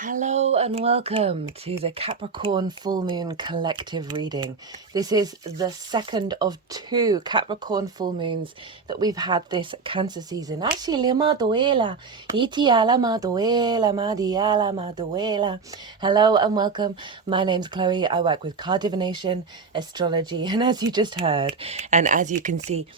Hello and welcome to the Capricorn Full Moon Collective Reading. This is the second of two Capricorn full moons that we've had this Cancer season. Actually, Maduela, Itiala Maduela, Madiala Maduela. Hello and welcome. My name's Chloe. I work with card divination, astrology, and as you just heard, and as you can see,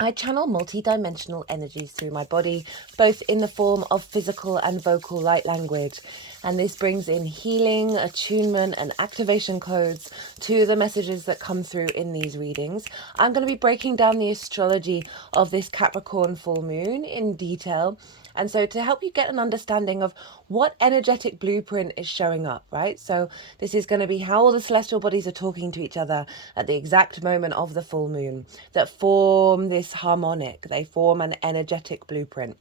I channel multi-dimensional energies through my body, both in the form of physical and vocal light language. And this brings in healing, attunement, and activation codes to the messages that come through in these readings. I'm going to be breaking down the astrology of this Capricorn full moon in detail. And so to help you get an understanding of what energetic blueprint is showing up, right? So this is going to be how all the celestial bodies are talking to each other at the exact moment of the full moon that form this harmonic. They form an energetic blueprint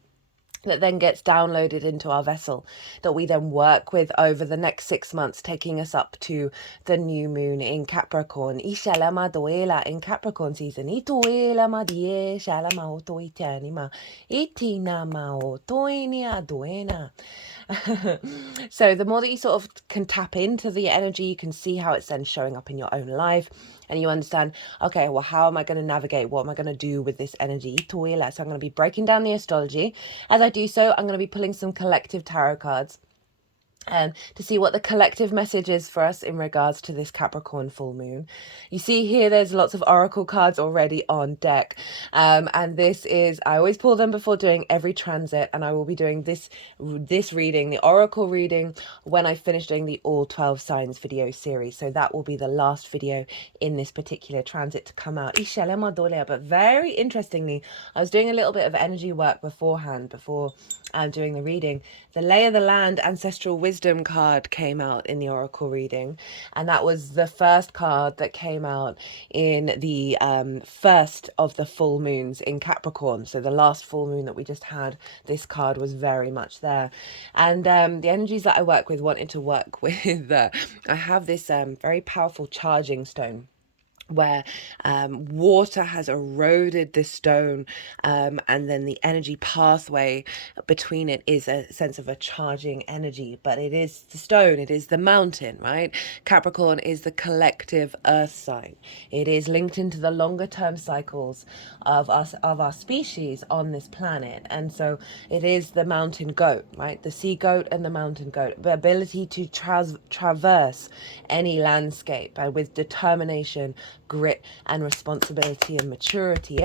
that then gets downloaded into our vessel that we then work with over the next 6 months, taking us up to the new moon in Capricorn. Ishalama doela in Capricorn season. Ituela ma die shalama otoitianima. Itina ma otoinia duena. So the more that you sort of can tap into the energy, you can see how it's then showing up in your own life. And you understand, okay, well, how am I going to navigate? What am I going to do with this energy? So I'm going to be breaking down the astrology. As I do so, I'm going to be pulling some collective tarot cards to see what the collective message is for us in regards to this Capricorn full moon. You see here, there's lots of oracle cards already on deck. And this is, I always pull them before doing every transit, and I will be doing this reading, the oracle reading, when I finish doing the all 12 signs video series. So that will be the last video in this particular transit to come out. But very interestingly, I was doing a little bit of energy work beforehand, before doing the reading. The Lay of the Land Ancestral Wisdom card came out in the oracle reading, and that was the first card that came out in the first of the full moons in Capricorn. So the last full moon that we just had, this card was very much there. And the energies that I work with wanted to work with, I have this very powerful charging stone, where water has eroded the stone, and then the energy pathway between it is a sense of a charging energy. But it is the stone, it is the mountain, right? Capricorn is the collective earth sign. It is linked into the longer term cycles of us, of our species on this planet. And so it is the mountain goat, right? The sea goat and the mountain goat, the ability to traverse any landscape with determination, grit, and responsibility and maturity.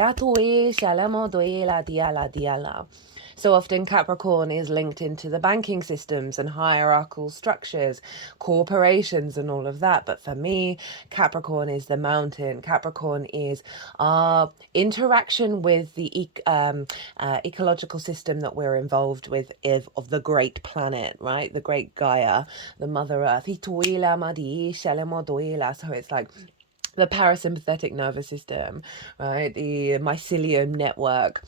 So often Capricorn is linked into the banking systems and hierarchical structures, corporations and all of that. But for me, Capricorn is the mountain. Capricorn is our interaction with the ecological system that we're involved with of the great planet, right? The great Gaia, the Mother Earth. So it's like the parasympathetic nervous system, right? The mycelium network,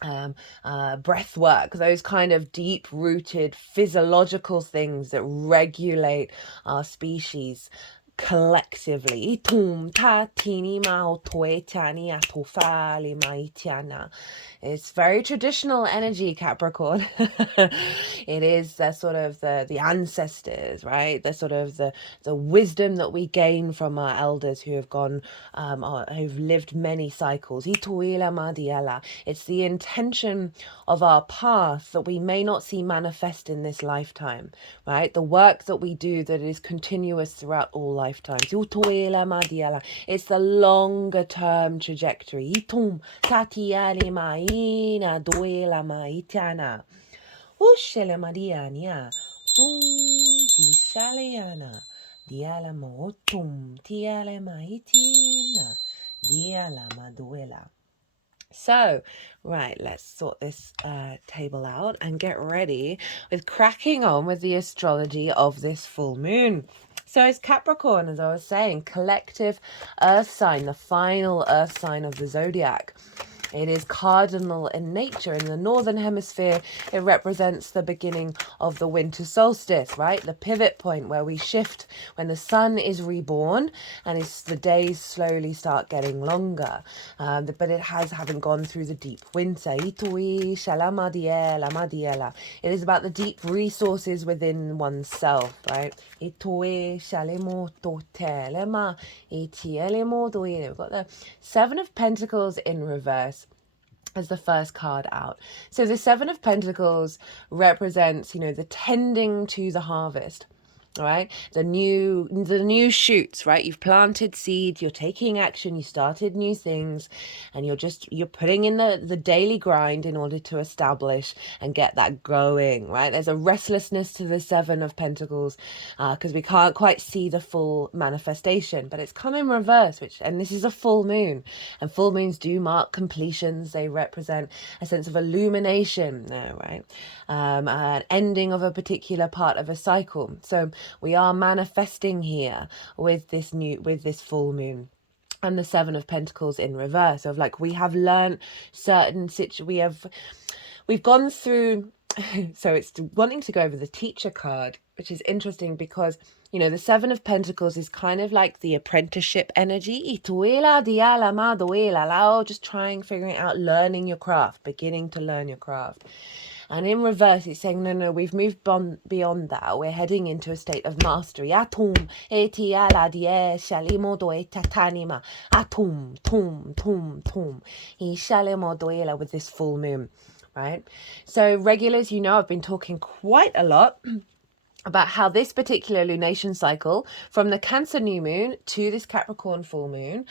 breath work, those kind of deep-rooted physiological things that regulate our species collectively. It's very traditional energy, Capricorn. It is the sort of the ancestors, right? The sort of the wisdom that we gain from our elders who have gone, who've lived many cycles. It's the intention of our path that we may not see manifest in this lifetime, right? The work that we do that is continuous throughout all lifetimes. It's the longer term trajectory. So, right, let's sort this table out and get ready with cracking on with the astrology of this full moon. So it's Capricorn, as I was saying, collective earth sign, the final earth sign of the zodiac. It is cardinal in nature. In the northern hemisphere, it represents the beginning of the winter solstice, right? The pivot point where we shift when the sun is reborn and the days slowly start getting longer. But it haven't gone through the deep winter. It is about the deep resources within oneself, right? We've got the Seven of Pentacles in reverse as the first card out. So the Seven of Pentacles represents, the tending to the harvest. All right, the new shoots, right? You've planted seed, you're taking action, you started new things, and you're putting in the daily grind in order to establish and get that going, right? There's a restlessness to the Seven of Pentacles because we can't quite see the full manifestation, but it's come in reverse, and this is a full moon, and full moons do mark completions. They represent a sense of illumination there, right? An ending of a particular part of a cycle. So we are manifesting here with this full moon and the Seven of Pentacles in reverse, of like we have learned certain we've gone through. So it's wanting to go over the teacher card, which is interesting because the Seven of Pentacles is kind of like the apprenticeship energy. Just figuring out, learning your craft, beginning to learn your craft. And in reverse, it's saying, no, we've moved beyond that. We're heading into a state of mastery. Atum, with this full moon, right? So regulars, I've been talking quite a lot about how this particular lunation cycle from the Cancer new moon to this Capricorn full moon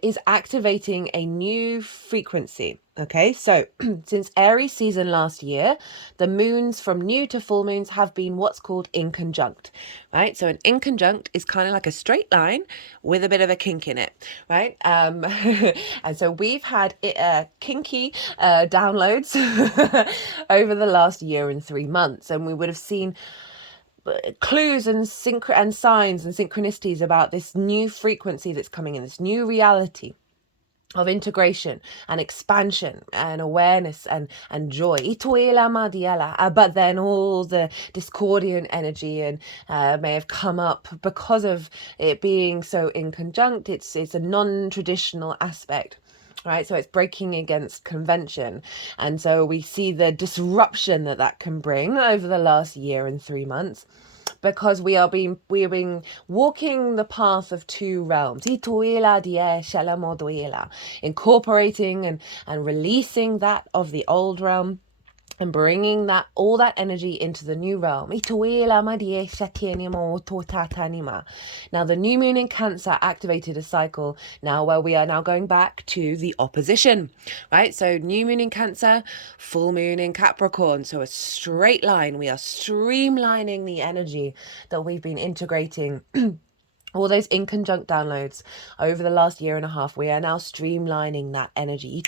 is activating a new frequency. Okay, so since Aries season last year, the moons from new to full moons have been what's called inconjunct, right? So an inconjunct is kind of like a straight line with a bit of a kink in it, right? And so we've had kinky downloads over the last year and 3 months, and we would have seen clues and signs and synchronicities about this new frequency that's coming in, this new reality of integration and expansion and awareness and joy. But then all the discordian energy and may have come up because of it being so inconjunct. It's a non-traditional aspect. Right, so it's breaking against convention, and so we see the disruption that can bring over the last year and 3 months, because we are being walking the path of two realms, incorporating and releasing that of the old realm and bringing all that energy into the new realm. Now, the new moon in Cancer activated a cycle now where we are now going back to the opposition, right? So new moon in Cancer, full moon in Capricorn. So a straight line. We are streamlining the energy that we've been integrating. All those inconjunct downloads over the last year and a half, we are now streamlining that energy.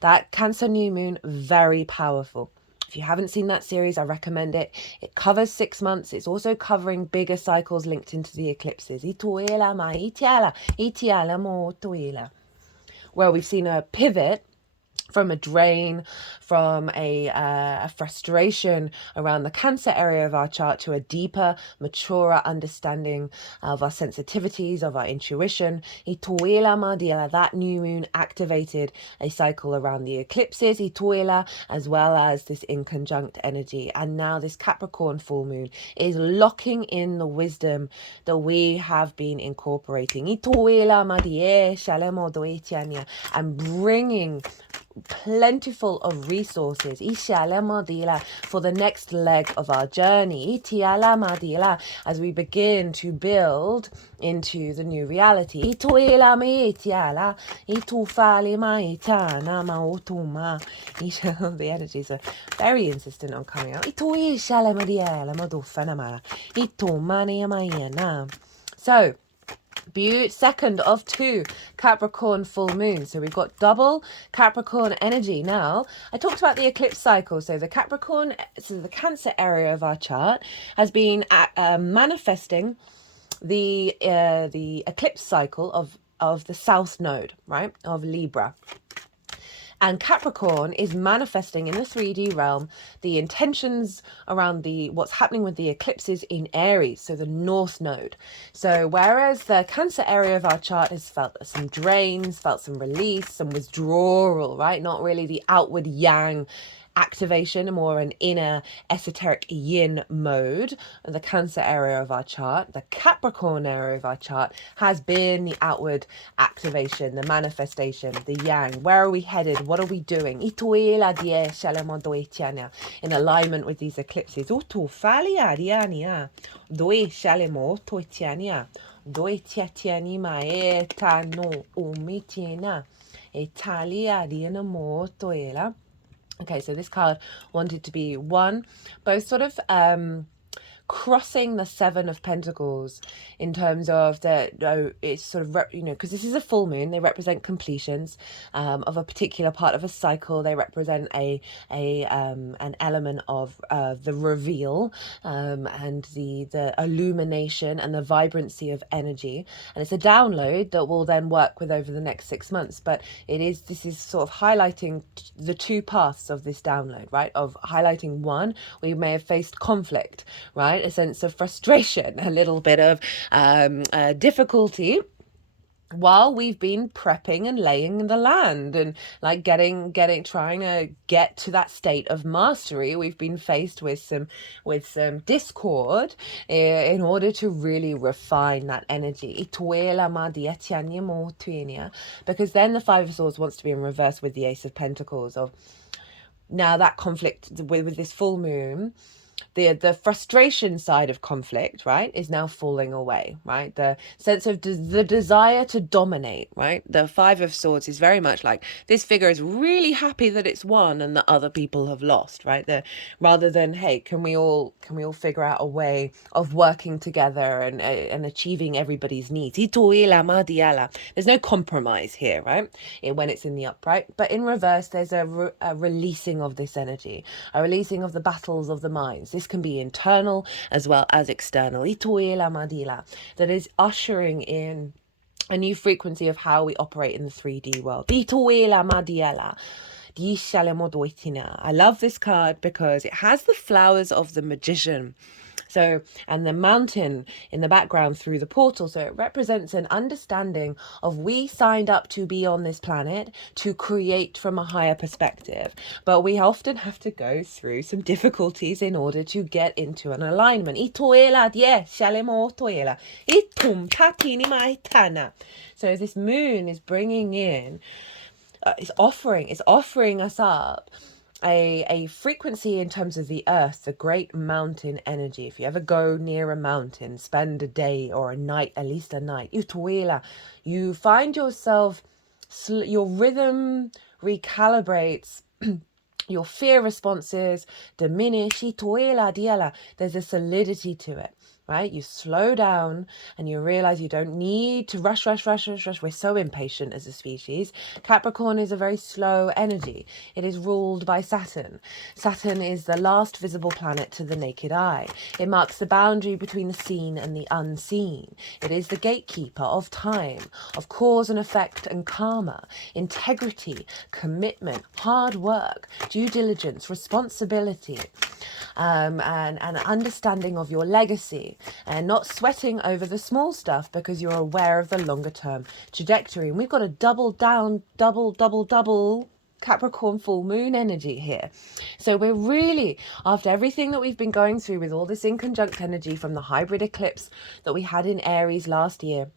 That Cancer new moon, very powerful. If you haven't seen that series, I recommend it. It covers 6 months. It's also covering bigger cycles linked into the eclipses. Where we've seen a pivot from a drain, from a frustration around the Cancer area of our chart to a deeper, maturer understanding of our sensitivities, of our intuition. That new moon activated a cycle around the eclipses, as well as this inconjunct energy. And now this Capricorn full moon is locking in the wisdom that we have been incorporating. And bringing plentiful of resources for the next leg of our journey as we begin to build into the new reality. The energies are very insistent on coming out. So second of 2 Capricorn full moon. So we've got double Capricorn energy. Now, I talked about the eclipse cycle. So the Cancer area of our chart has been manifesting the eclipse cycle of the South node, right, of Libra. And Capricorn is manifesting in the 3D realm the intentions around what's happening with the eclipses in Aries, so the North Node. So whereas the Cancer area of our chart has felt some drains, felt some release, some withdrawal, right? Not really the outward yang activation, more an inner esoteric yin mode. The Cancer area of our chart, the Capricorn area of our chart, has been the outward activation, the manifestation, the yang. Where are we headed? What are we doing? In alignment with these eclipses. Okay, so this card wanted to be one, both sort of crossing the Seven of Pentacles in terms of it's sort of because this is a full moon, they represent completions of a particular part of a cycle. They represent an element of the reveal and the illumination and the vibrancy of energy, and it's a download that will then work with over the next 6 months. But this is sort of highlighting the two paths of this download, right? Of highlighting one, we may have faced conflict, right? A sense of frustration, a little bit of difficulty while we've been prepping and laying the land and like trying to get to that state of mastery. We've been faced with some discord in order to really refine that energy, because then the Five of Swords wants to be in reverse with the Ace of Pentacles. Of now that conflict with this full moon, the frustration side of conflict, right, is now falling away, right? The sense of the desire to dominate, right? The Five of Swords is very much like this figure is really happy that it's won and that other people have lost, right? Rather than, hey, can we all figure out a way of working together and achieving everybody's needs? There's no compromise here, right? When it's in the upright, but in reverse, there's a releasing of this energy, a releasing of the battles of the minds. This can be internal as well as external. That is ushering in a new frequency of how we operate in the 3D world. I love this card because it has the flowers of the magician. So, and the mountain in the background through the portal. So it represents an understanding of we signed up to be on this planet to create from a higher perspective. But we often have to go through some difficulties in order to get into an alignment. So this moon is bringing in, it's offering us up a frequency in terms of the earth, the great mountain energy. If you ever go near a mountain, spend a day or a night, at least a night, you find yourself, your rhythm recalibrates, your fear responses diminish. There's a solidity to it, right? You slow down and you realize you don't need to rush. We're so impatient as a species. Capricorn is a very slow energy. It is ruled by Saturn. Saturn is the last visible planet to the naked eye. It marks the boundary between the seen and the unseen. It is the gatekeeper of time, of cause and effect and karma, integrity, commitment, hard work, due diligence, responsibility, and an understanding of your legacy, and not sweating over the small stuff because you're aware of the longer term trajectory. And we've got a double Capricorn full moon energy here. So we're really, after everything that we've been going through with all this inconjunct energy from the hybrid eclipse that we had in Aries last year,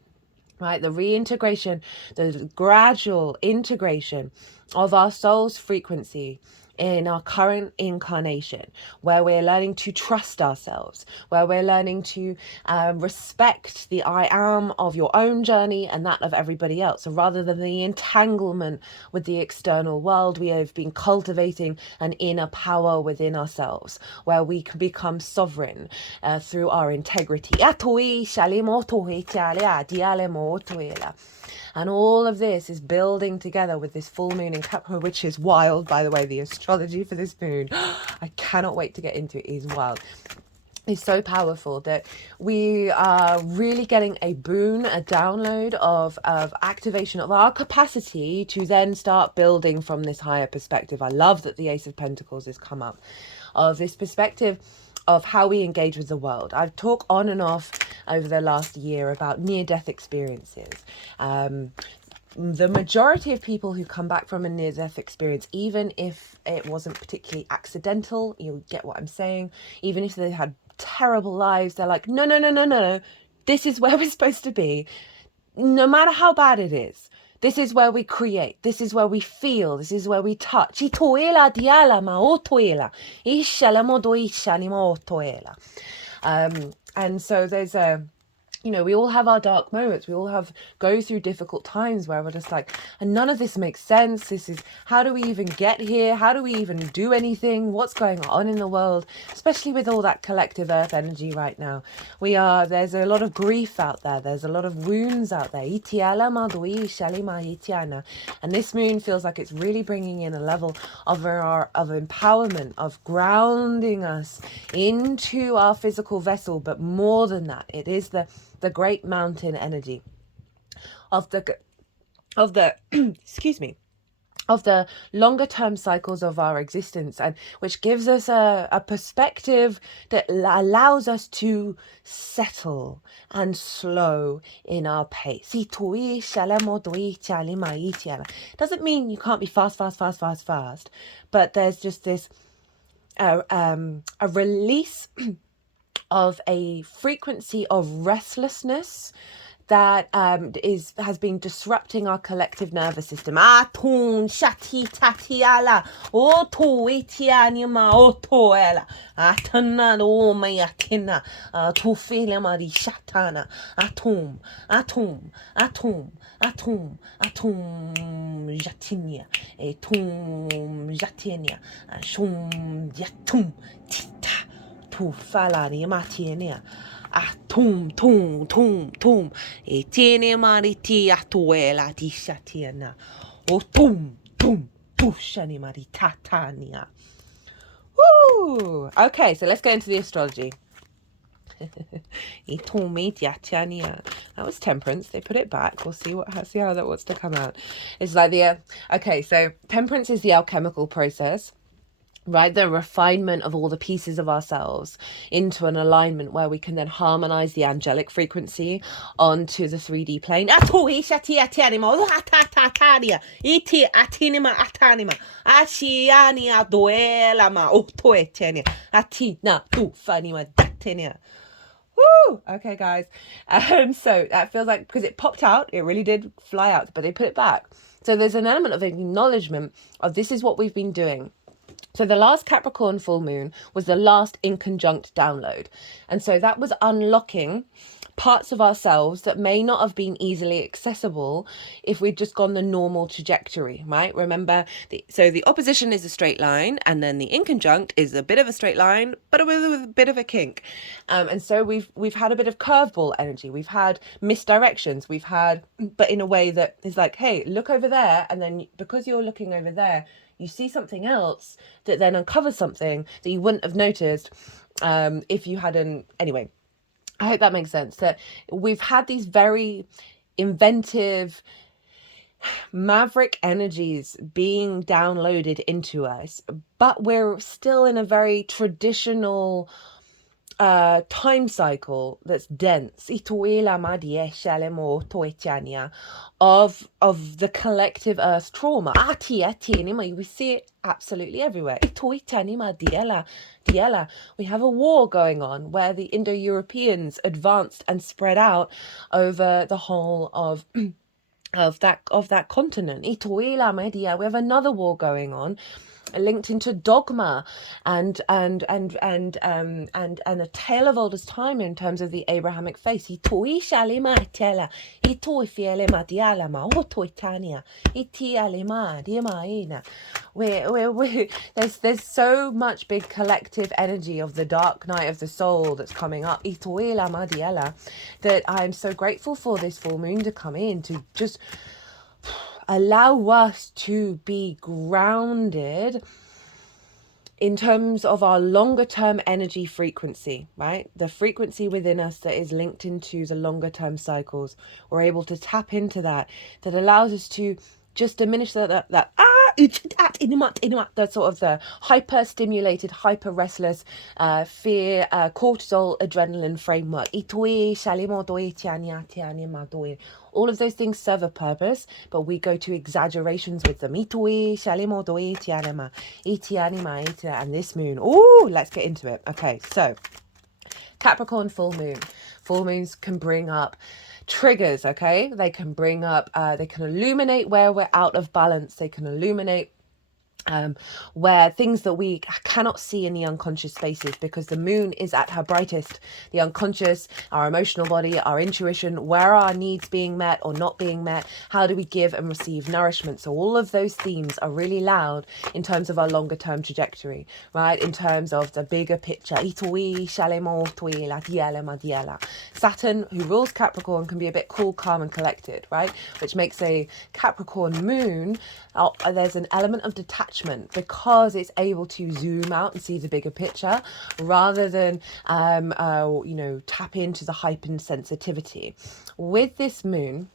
right, the reintegration, the gradual integration of our soul's frequency in our current incarnation, where we're learning to trust ourselves, where we're learning to respect the I am of your own journey and that of everybody else. So rather than the entanglement with the external world, we have been cultivating an inner power within ourselves, where we can become sovereign through our integrity. And all of this is building together with this full moon in Capricorn, which is wild, by the way. The astrology for this moon, I cannot wait to get into it, is wild. is so powerful that we are really getting a boon, a download of activation of our capacity to then start building from this higher perspective. I love that the Ace of Pentacles has come up, of this perspective of how we engage with the world. I've talked on and off over the last year about near-death experiences. The majority of people who come back from a near-death experience, even if it wasn't particularly accidental, you get what I'm saying, even if they had terrible lives, they're like, no, no, no, no, no, this is where we're supposed to be, no matter how bad it is. This is where we create. This is where we feel. This is where we touch. And so there's a, you know, we all have our dark moments. We all go through difficult times where we're just like, and none of this makes sense. This is, how do we even get here? How do we even do anything? What's going on in the world? Especially with all that collective earth energy right now. There's a lot of grief out there. There's a lot of wounds out there. And this moon feels like it's really bringing in a level of empowerment, of grounding us into our physical vessel. But more than that, it is the great mountain energy of the excuse me, of the longer term cycles of our existence, and which gives us a perspective that allows us to settle and slow in our pace. Doesn't mean you can't be fast, but there's just this a release of a frequency of restlessness that has been disrupting our collective nervous system. Atun shati tatiala oto itianima oto ela atana o mayatina to feel mari shatana atum jatinia etum jatinia shum yatum tita tu falani matienia. Tum e tiene mariti atuela di shatiana o tum pushani maritatania. Woo! Okay, so let's go into the astrology. That was Temperance. They put it back. We'll see how that wants to come out. It's like okay, so Temperance is the alchemical process, right? The refinement of all the pieces of ourselves into an alignment where we can then harmonize the angelic frequency onto the 3D plane. Woo! Okay, guys. So that feels like, because it popped out, it really did fly out, but they put it back. So there's an element of acknowledgement of this is what we've been doing. So the last Capricorn full moon was the last inconjunct download. And so that was unlocking parts of ourselves that may not have been easily accessible if we'd just gone the normal trajectory, right? Remember, so the opposition is a straight line, and then the inconjunct is a bit of a straight line, but with a bit of a kink. And so we've had a bit of curveball energy. We've had misdirections. But in a way that is like, hey, look over there. And then because you're looking over there, you see something else that then uncovers something that you wouldn't have noticed if you hadn't. Anyway, I hope that makes sense, that we've had these very inventive, maverick energies being downloaded into us, but we're still in a very traditional time cycle that's dense of the collective earth trauma. We see it absolutely everywhere. We have a war going on where the Indo-Europeans advanced and spread out over the whole of that continent. We have another war going on linked into dogma and a tale of oldest time in terms of the Abrahamic faith. There's so much big collective energy of the dark night of the soul that's coming up, that I'm so grateful for this full moon to come in to just allow us to be grounded in terms of our longer term energy frequency, right? The frequency within us that is linked into the longer term cycles, we're able to tap into that allows us to just diminish that sort of the hyper stimulated, hyper restless, fear, cortisol, adrenaline framework. All of those things serve a purpose, but we go to exaggerations with them. And this moon. Oh, let's get into it. Okay, so Capricorn full moon. Full moons can bring up triggers, okay? They can bring up, they can illuminate where we're out of balance. They can illuminate where things that we cannot see in the unconscious spaces, because the moon is at her brightest. The unconscious, our emotional body, our intuition, where are our needs being met or not being met? How do we give and receive nourishment? So all of those themes are really loud in terms of our longer term trajectory, right? In terms of the bigger picture. Saturn, who rules Capricorn, can be a bit cool, calm and collected, right? Which makes a Capricorn moon, there's an element of detachment because it's able to zoom out and see the bigger picture rather than tap into the heightened sensitivity. With this moon,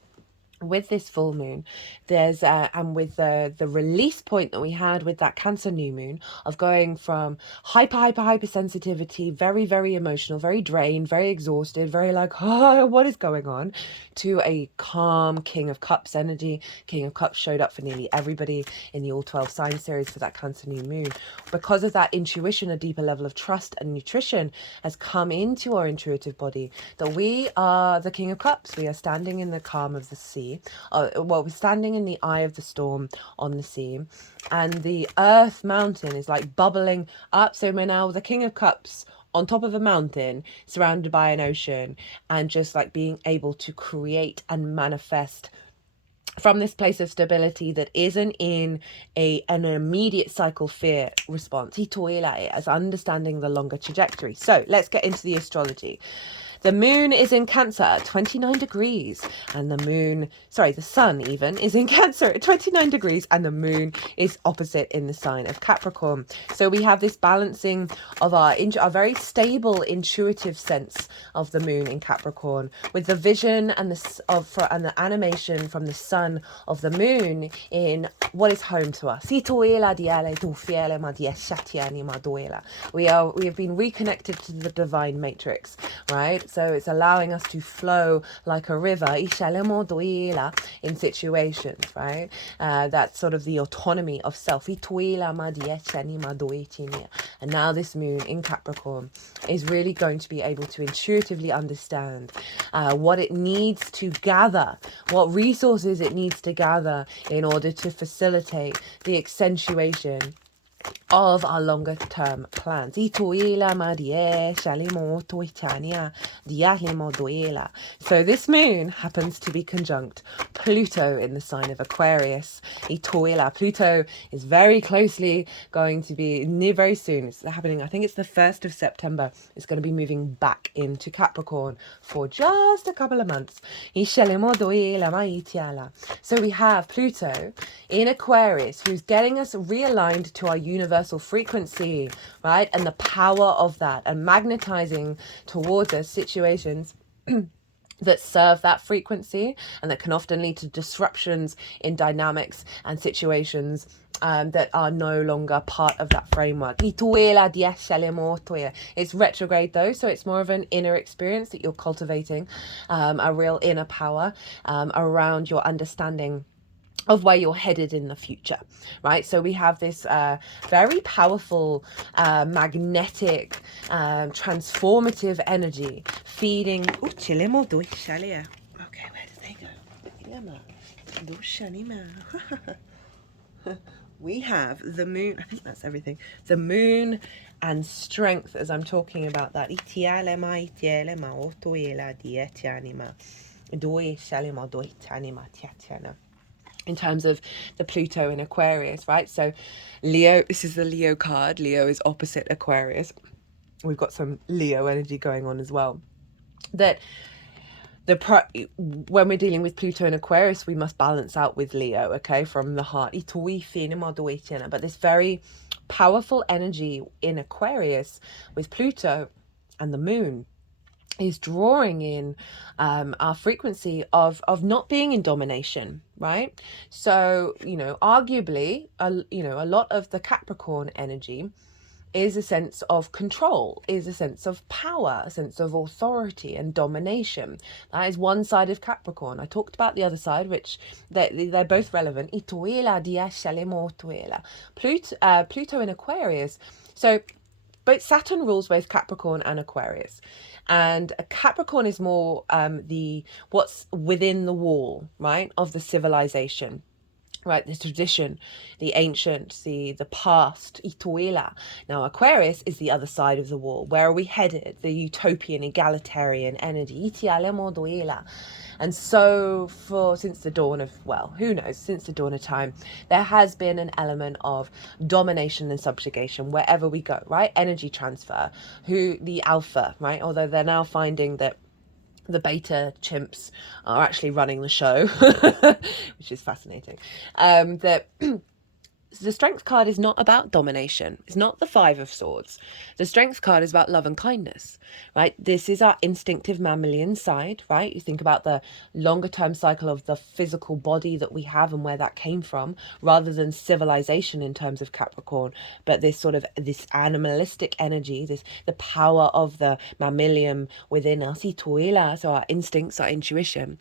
with this full moon, there's and with the release point that we had with that Cancer new moon of going from hyper sensitivity, very, very emotional, very drained, very exhausted, very like, oh, what is going on, to a calm King of Cups energy. King of Cups showed up for nearly everybody in the All 12 Sign series for that Cancer new moon. Because of that intuition, a deeper level of trust and nutrition has come into our intuitive body, that we are the King of Cups. We are standing in the calm of the sea. We're standing in the eye of the storm on the sea, and the Earth mountain is like bubbling up. So we're now the King of Cups on top of a mountain surrounded by an ocean, and just like being able to create and manifest from this place of stability that isn't in an immediate cycle fear response. As understanding the longer trajectory. So let's get into the astrology. The moon is in Cancer at 29 degrees, and the sun even is in Cancer at 29 degrees, and the moon is opposite in the sign of Capricorn. So we have this balancing of our very stable intuitive sense of the moon in Capricorn, with the vision and the animation from the sun of the moon in what is home to us. We have been reconnected to the divine matrix, right? So it's allowing us to flow like a river in situations, right? That's sort of the autonomy of self. And now this moon in Capricorn is really going to be able to intuitively understand what it needs to gather, what resources it needs to gather in order to facilitate the accentuation of our longer term plans. So this moon happens to be conjunct Pluto in the sign of Aquarius. Pluto is very closely going to be very soon. It's happening, I think it's the 1st of September. It's going to be moving back into Capricorn for just a couple of months. So we have Pluto in Aquarius, who's getting us realigned to our universal frequency, right? And the power of that, and magnetizing towards us situations that serve that frequency, and that can often lead to disruptions in dynamics and situations that are no longer part of that framework. It's retrograde though, so it's more of an inner experience that you're cultivating, a real inner power around your understanding of where you're headed in the future, right? So we have this very powerful, magnetic, transformative energy feeding. Okay, where did they go? We have the moon. I think that's everything. The moon and strength, as I'm talking about that. In terms of the Pluto in Aquarius, right? So Leo, this is the Leo card. Leo is opposite Aquarius. We've got some Leo energy going on as well. That when we're dealing with Pluto and Aquarius, we must balance out with Leo, okay, from the heart. But this very powerful energy in Aquarius with Pluto and the moon is drawing in our frequency of not being in domination, right? So, arguably, a lot of the Capricorn energy is a sense of control, is a sense of power, a sense of authority and domination. That is one side of Capricorn. I talked about the other side, which they're both relevant. Pluto in Aquarius. So both Saturn rules both Capricorn and Aquarius, and Capricorn is more what's within the wall, right, of the civilization, right, the tradition, the ancient, the past, ituela. Now Aquarius is the other side of the wall. Where are we headed? The utopian, egalitarian energy. And so since the dawn of, since the dawn of time, there has been an element of domination and subjugation wherever we go, right? Energy transfer, the alpha, right? Although they're now finding that the beta chimps are actually running the show, which is fascinating. That the strength card is not about domination. It's not the Five of Swords. The strength card is about love and kindness, right? This is our instinctive mammalian side, right? You think about the longer term cycle of the physical body that we have and where that came from, rather than civilization in terms of Capricorn, but this animalistic energy, the power of the mammalian within us, so our instincts, our intuition,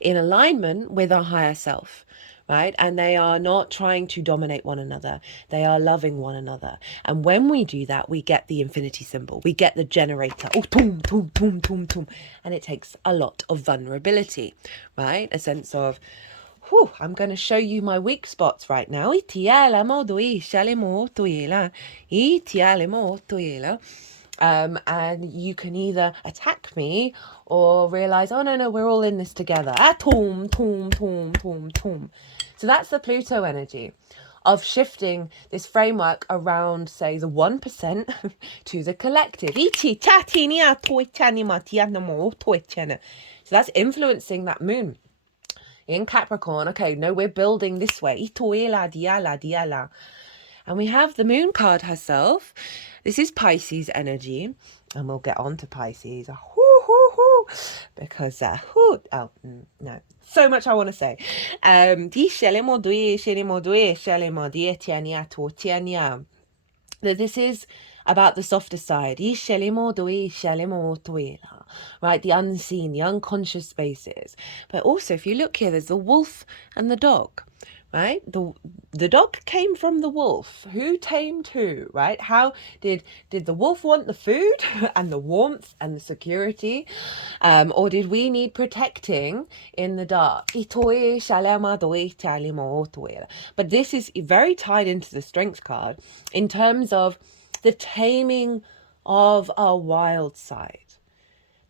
in alignment with our higher self. Right? And they are not trying to dominate one another. They are loving one another. And when we do that, we get the infinity symbol. We get the generator. Oh, toom, toom, toom, toom, toom. And it takes a lot of vulnerability, right? A sense of, I'm going to show you my weak spots right now. And you can either attack me or realize, oh no, we're all in this together. Tom, tom, tom, tom, tom. So that's the Pluto energy of shifting this framework around, say, the 1% to the collective. So that's influencing that moon in Capricorn. Okay, no, we're building this way. And we have the moon card herself. This is Pisces energy. And we'll get on to Pisces. Because, no. So much I want to say. That this is about the softer side. Right, the unseen, the unconscious spaces. But also, if you look here, there's the wolf and the dog. Right, the dog came from the wolf. Who tamed who? Right? How did the wolf want the food and the warmth and the security, or did we need protecting in the dark? But this is very tied into the strength card in terms of the taming of our wild side,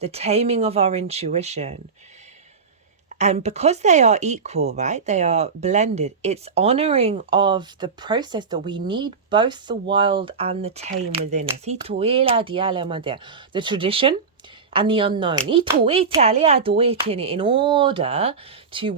the taming of our intuition. And because they are equal, right, they are blended, it's honoring of the process that we need both the wild and the tame within us. The tradition and the unknown. In order to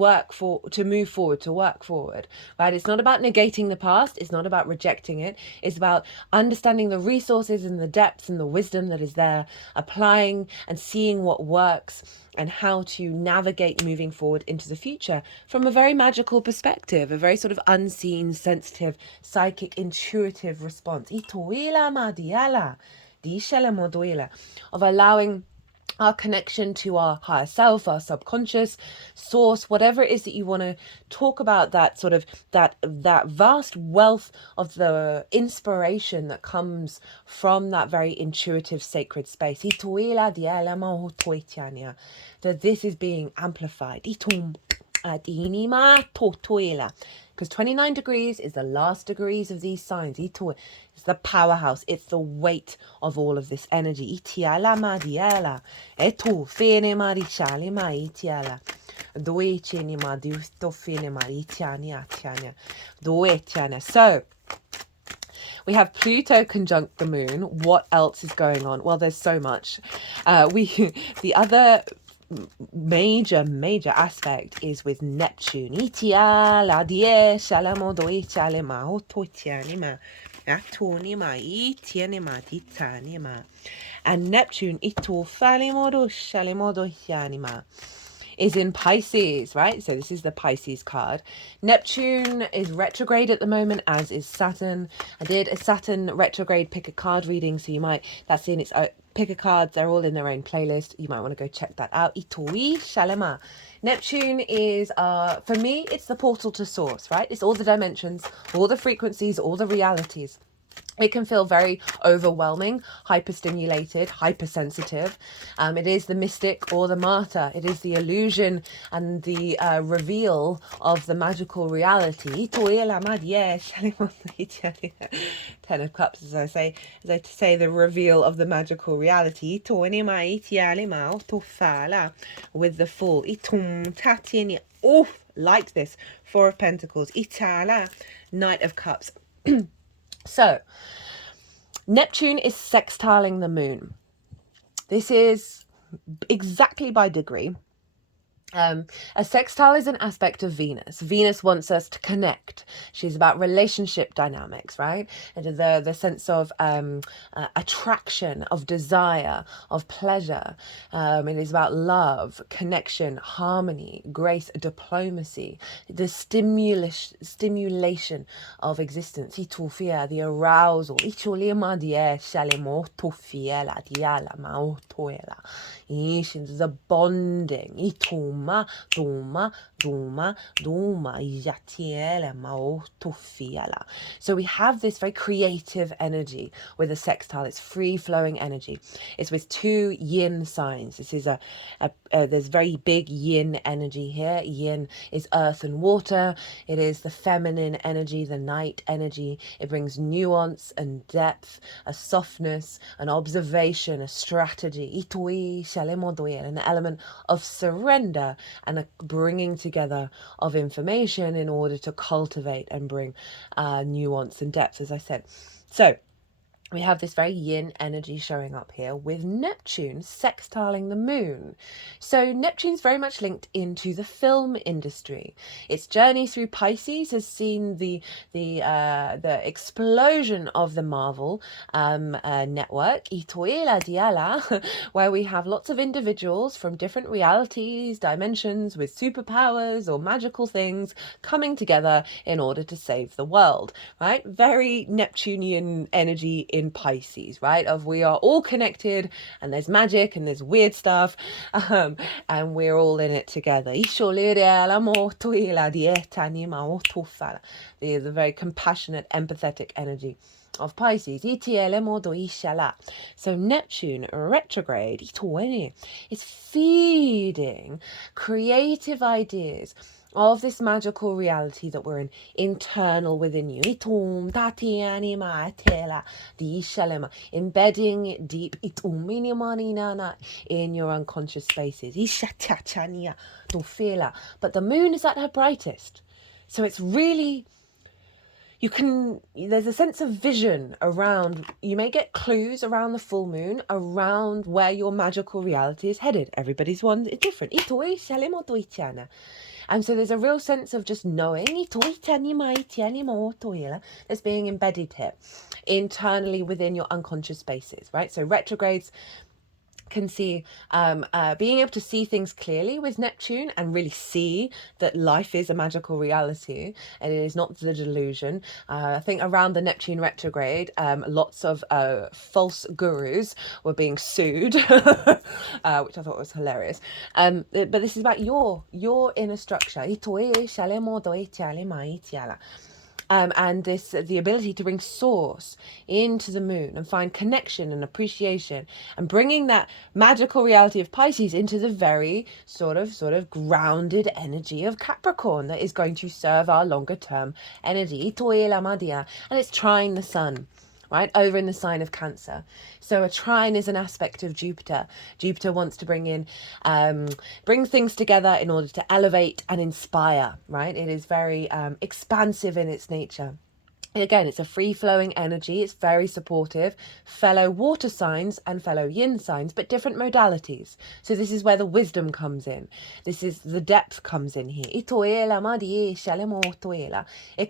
move forward, to work forward. Right? It's not about negating the past. It's not about rejecting it. It's about understanding the resources and the depth and the wisdom that is there, applying and seeing what works, and how to navigate moving forward into the future from a very magical perspective, a very sort of unseen, sensitive, psychic, intuitive response. Of allowing our connection to our higher self, our subconscious source, whatever it is that you want to talk about, that sort of that vast wealth of the inspiration that comes from that very intuitive sacred space. That this is being amplified. Because 29 degrees is the last degrees of these signs. It's the powerhouse. It's the weight of all of this energy. So we have Pluto conjunct the moon. What else is going on? Well, there's so much. The other major aspect is with Neptune. Atonima, itianima, titanima. And Neptune, ito falimodo shalimodo hianima, is in Pisces, right? So this is the Pisces card. Neptune is retrograde at the moment, as is Saturn. I did a Saturn retrograde pick a card reading, so you might, that's in its own, pick a cards, they're all in their own playlist. You might want to go check that out. Itoi Shalema. Neptune is, for me, it's the portal to source, right? It's all the dimensions, all the frequencies, all the realities. It can feel very overwhelming, hyperstimulated, hypersensitive. It is the mystic or the martyr. It is the illusion and the reveal of the magical reality. Ten of Cups, as I say, the reveal of the magical reality. With the Fool. Oh, like this. Four of Pentacles. Itala, Knight of Cups. So, Neptune is sextiling the moon. This is exactly by degree. A sextile is an aspect of Venus. Venus wants us to connect. She's about relationship dynamics, right? And the sense of attraction, of desire, of pleasure. It is about love, connection, harmony, grace, diplomacy, the stimulation of existence. The arousal. The bonding. So we have this very creative energy with a sextile. It's free-flowing energy. It's with two yin signs. This is there's very big yin energy here. Yin is earth and water. It is the feminine energy, the night energy. It brings nuance and depth, a softness, an observation, a strategy, an element of surrender and a bringing together of information in order to cultivate and bring nuance and depth, as I said. So we have this very yin energy showing up here with Neptune sextiling the moon. So Neptune's very much linked into the film industry. Its journey through Pisces has seen the explosion of the Marvel network, where we have lots of individuals from different realities, dimensions, with superpowers or magical things coming together in order to save the world, right? Very Neptunian energy in Pisces, right? Of we are all connected and there's magic and there's weird stuff, and we're all in it together. The very compassionate, empathetic energy of Pisces. So Neptune retrograde is feeding creative ideas of this magical reality that we're in, internal within you. Embedding it deep in your unconscious spaces. But the moon is at her brightest. So it's really, there's a sense of vision around, you may get clues around the full moon around where your magical reality is headed. Everybody's one is different. And so there's a real sense of just knowing that's being embedded here internally within your unconscious spaces, right? So retrogrades can see being able to see things clearly with Neptune and really see that life is a magical reality and it is not the delusion. I think around the Neptune retrograde, lots of false gurus were being sued, which I thought was hilarious. But this is about your inner structure. And the ability to bring source into the moon and find connection and appreciation and bringing that magical reality of Pisces into the very sort of grounded energy of Capricorn that is going to serve our longer term energy. And it's trine the sun, right, over in the sign of Cancer. So a trine is an aspect of Jupiter. Jupiter wants to bring things together in order to elevate and inspire, right? It is very expansive in its nature. Again, it's a free-flowing energy. It's very supportive. Fellow water signs and fellow yin signs, but different modalities. So this is where the wisdom comes in. This is the depth comes in here. It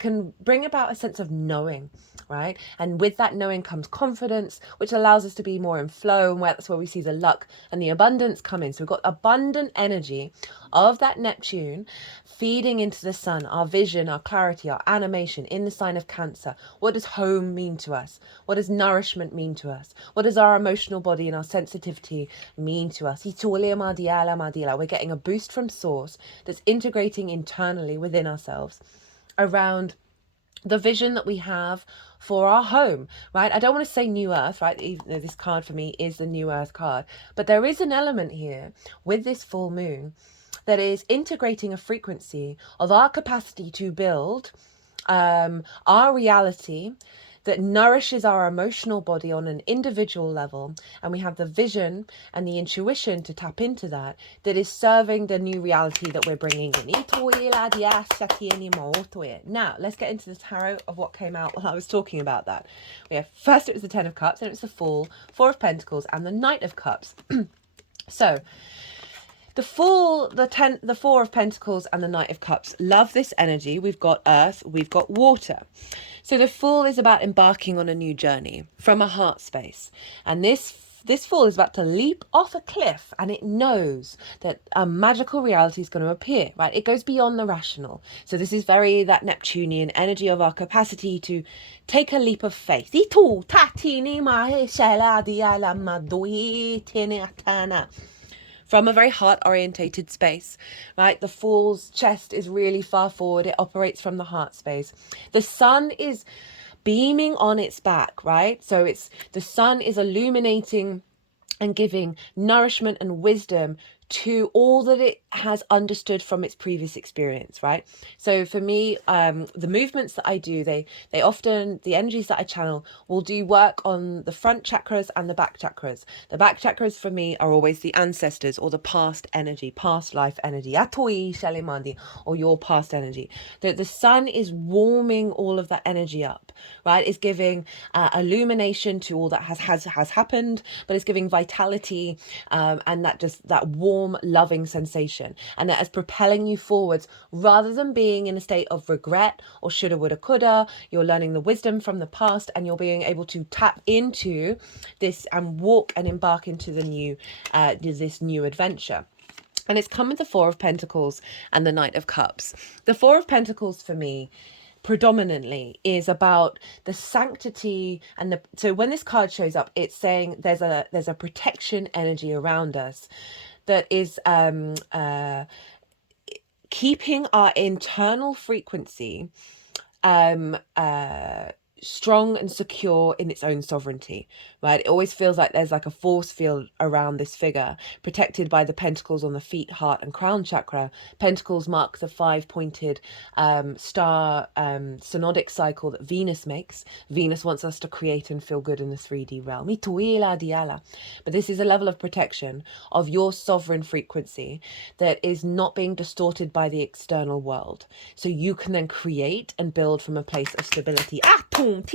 can bring about a sense of knowing, right? And with that knowing comes confidence, which allows us to be more in flow, and that's where we see the luck and the abundance come in. So we've got abundant energy of that Neptune feeding into the sun, our vision, our clarity, our animation in the sign of Cancer. What does home mean to us? What does nourishment mean to us? What does our emotional body and our sensitivity mean to us? We're getting a boost from source that's integrating internally within ourselves around the vision that we have for our home, right? I don't want to say new earth, right? Even though this card for me is the new earth card, but there is an element here with this full moon that is integrating a frequency of our capacity to build our reality that nourishes our emotional body on an individual level, and we have the vision and the intuition to tap into that is serving the new reality that we're bringing in. Now let's get into the tarot of what came out while I was talking about that. First it was the Ten of Cups, then it was the Fool, Four of Pentacles, and the Knight of Cups. So the Fool, the Four of Pentacles, and the Knight of Cups love this energy. We've got earth, we've got water. So the Fool is about embarking on a new journey from a heart space. And this Fool is about to leap off a cliff, and it knows that a magical reality is going to appear, right? It goes beyond the rational. So this is very that Neptunian energy of our capacity to take a leap of faith. From a very heart-orientated space, right? The Fool's chest is really far forward. It operates from the heart space. The sun is beaming on its back, right? So the sun is illuminating and giving nourishment and wisdom to all that it has understood from its previous experience, right? So for me, the movements that I do, they often, the energies that I channel will do work on the front chakras and the back chakras. The back chakras for me are always the ancestors or the past energy, past life energy, Atoi Shalimandi, or your past energy. The sun is warming all of that energy up, right? It's giving illumination to all that has happened, but it's giving vitality and that warm, loving sensation, and that is propelling you forwards rather than being in a state of regret or shoulda, woulda, coulda. You're learning the wisdom from the past, and you're being able to tap into this and walk and embark into the new, this new adventure. And it's come with the Four of Pentacles and the Knight of Cups. The Four of Pentacles for me predominantly is about the sanctity and so when this card shows up, it's saying there's a protection energy around us that is keeping our internal frequency strong and secure in its own sovereignty, right? It always feels like there's like a force field around this figure, protected by the pentacles on the feet, heart, and crown chakra. Pentacles mark the 5-pointed star synodic cycle that Venus makes. Venus wants us to create and feel good in the 3D realm. But this is a level of protection of your sovereign frequency that is not being distorted by the external world. So you can then create and build from a place of stability. And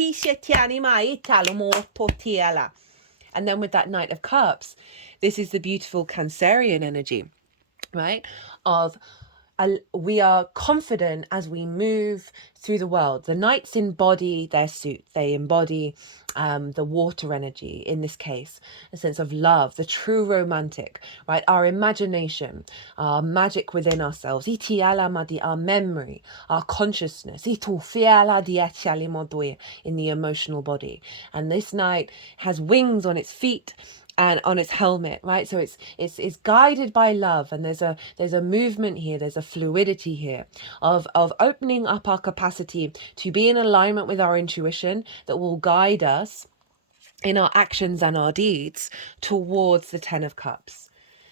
then with that Knight of Cups, this is the beautiful Cancerian energy, right? Of we are confident as we move through the world. The knights embody their suit. They embody the water energy, in this case, a sense of love, the true romantic, right? Our imagination, our magic within ourselves, our memory, our consciousness, in the emotional body. And this knight has wings on its feet and on its helmet, right? So it's guided by love, and there's a movement here, there's a fluidity here of opening up our capacity to be in alignment with our intuition that will guide us in our actions and our deeds towards the Ten of Cups.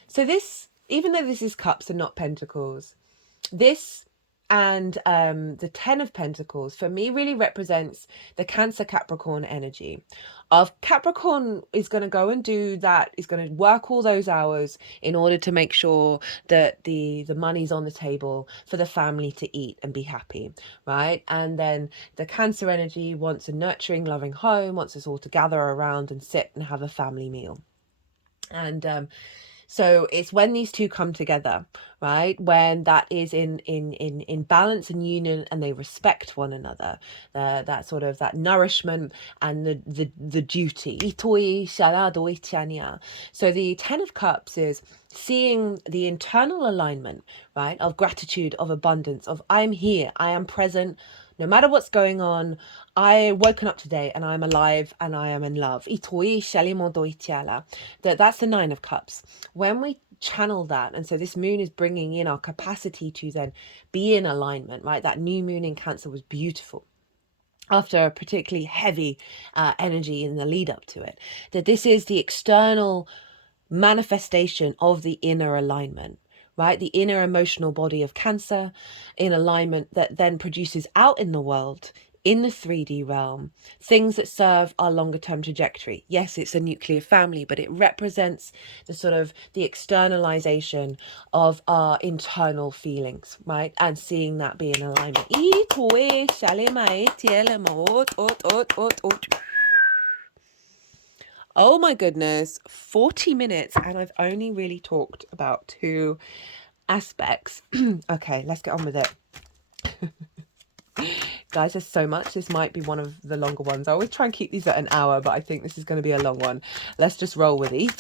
So this, even though this is cups and not pentacles, this And the Ten of Pentacles for me really represents the Cancer Capricorn energy of Capricorn is going to go and do that, is going to work all those hours in order to make sure that the money's on the table for the family to eat and be happy, right? And then the Cancer energy wants a nurturing, loving home, wants us all to gather around and sit and have a family meal. And so it's when these two come together, right? When that is in balance and union, and they respect one another, that sort of that nourishment and the duty. So the Ten of Cups is seeing the internal alignment, right? Of gratitude, of abundance, of I'm here, I am present. No matter what's going on, I woken up today and I'm alive and I am in love. That's the Nine of Cups. When we channel that, and so this moon is bringing in our capacity to then be in alignment, right? That new moon in Cancer was beautiful after a particularly heavy energy in the lead up to it. That this is the external manifestation of the inner alignment, right? The inner emotional body of Cancer in alignment that then produces out in the world, in the 3D realm, things that serve our longer term trajectory. Yes, it's a nuclear family, but it represents the sort of the externalization of our internal feelings, right? And seeing that be in alignment. Oh my goodness, 40 minutes and I've only really talked about two aspects. Okay, let's get on with it. Guys, there's so much. This might be one of the longer ones. I always try and keep these at an hour, but I think this is going to be a long one. Let's just roll with it.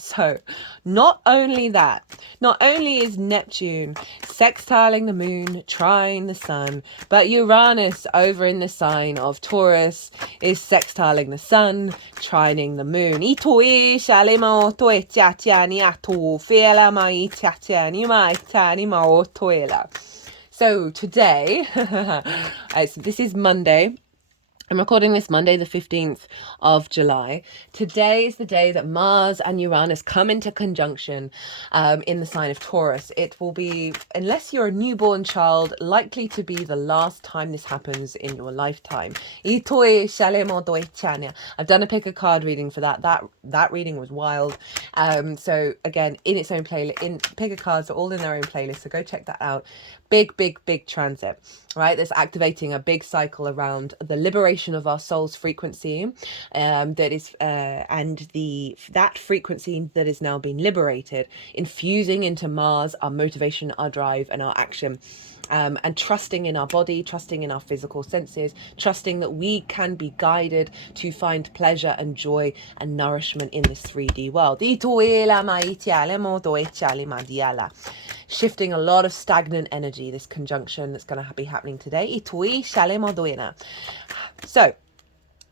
So, not only that, not only is Neptune sextiling the moon, trine the sun, but Uranus over in the sign of Taurus is sextiling the sun, trining the moon. So today, this is Monday. I'm recording this Monday, the 15th of July. Today is the day that Mars and Uranus come into conjunction in the sign of Taurus. It will be, unless you're a newborn child, likely to be the last time this happens in your lifetime. I've done a pick a card reading for that. That reading was wild. So again, in its own playlist, in pick a cards are all in their own playlist. So go check that out. Big transit, right? That's activating a big cycle around the liberation of our soul's frequency, that frequency that is now being liberated, infusing into Mars, our motivation, our drive, and our action. And trusting in our body, trusting in our physical senses, trusting that we can be guided to find pleasure and joy and nourishment in this 3D world. Shifting a lot of stagnant energy, this conjunction that's going to be happening today. So,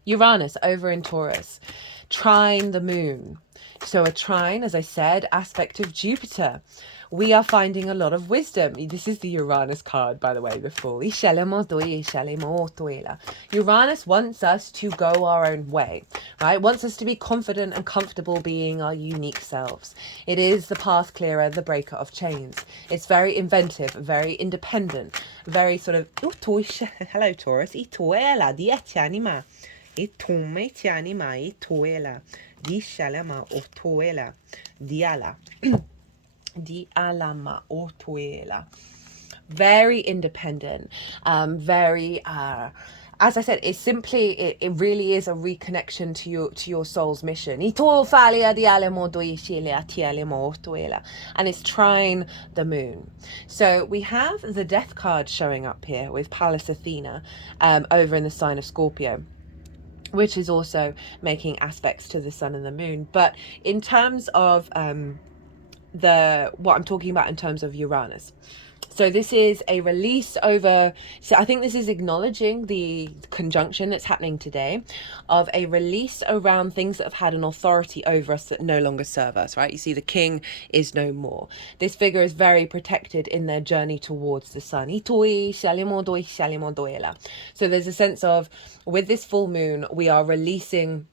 Uranus over in Taurus, trine the moon. So a trine, as I said, aspect of Jupiter. We are finding a lot of wisdom. This is the Uranus card, by the way, the Fool. Uranus wants us to go our own way, right? Wants us to be confident and comfortable being our unique selves. It is the path clearer, the breaker of chains. It's very inventive, very independent, very sort of... Hello, Taurus. Very independent, very as I said, it's simply, it really is a reconnection to your soul's mission. And it's trine the moon. So we have the death card showing up here with Pallas Athena over in the sign of Scorpio, which is also making aspects to the sun and the moon. But in terms of what I'm talking about in terms of Uranus, so this is a release over, so I think this is acknowledging the conjunction that's happening today of a release around things that have had an authority over us that no longer serve us, right? You see, the king is no more. This figure is very protected in their journey towards the sun. So there's a sense of, with this full moon, we are releasing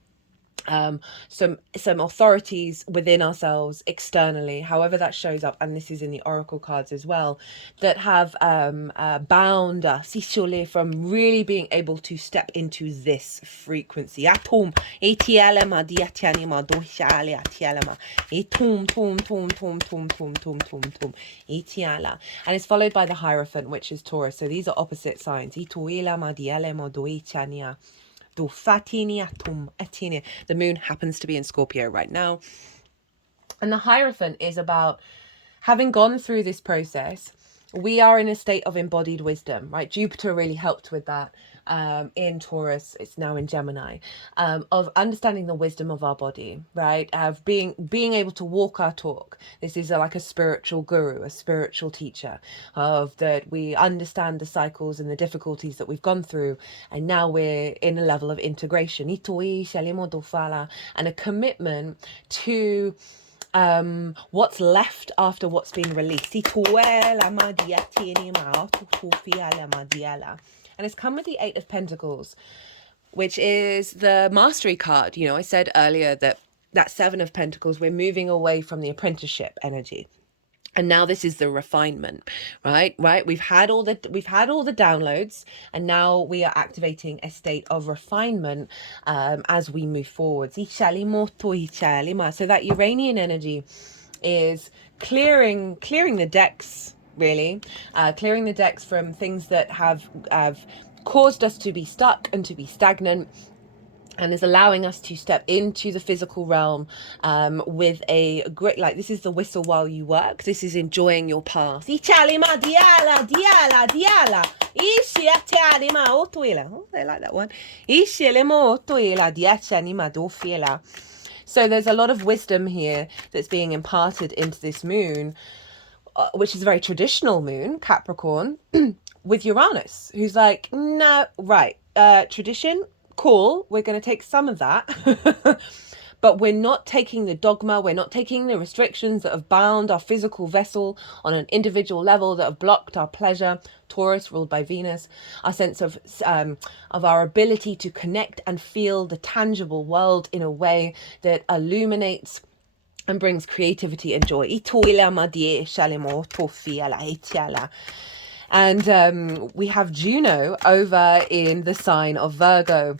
some authorities within ourselves externally, however that shows up, and this is in the oracle cards as well, that have bound us from really being able to step into this frequency. And it's followed by the Hierophant, which is Taurus. So these are opposite signs. The moon happens to be in Scorpio right now. And the Hierophant is about having gone through this process. We are in a state of embodied wisdom, right? Jupiter really helped with that in Taurus. It's now in Gemini, of understanding the wisdom of our body, right? Of being able to walk our talk. This is like a spiritual guru, a spiritual teacher, of that we understand the cycles and the difficulties that we've gone through, and now we're in a level of integration and a commitment to what's left after what's been released. And it's come with the Eight of Pentacles, which is the mastery card. You know, I said earlier that Seven of Pentacles, we're moving away from the apprenticeship energy. And now this is the refinement, right? We've had all the downloads, and now we are activating a state of refinement as we move forward. So that Uranian energy is clearing the decks, really, clearing the decks from things that have caused us to be stuck and to be stagnant, and is allowing us to step into the physical realm with a great, like, this is the whistle while you work. This is enjoying your path. Oh, they like that one. So there's a lot of wisdom here that's being imparted into this moon, which is a very traditional moon, Capricorn, with Uranus, who's like, no, right, tradition, cool, we're going to take some of that, but we're not taking the dogma, we're not taking the restrictions that have bound our physical vessel on an individual level, that have blocked our pleasure. Taurus, ruled by Venus, our sense of our ability to connect and feel the tangible world in a way that illuminates and brings creativity and joy. And we have Juno over in the sign of Virgo.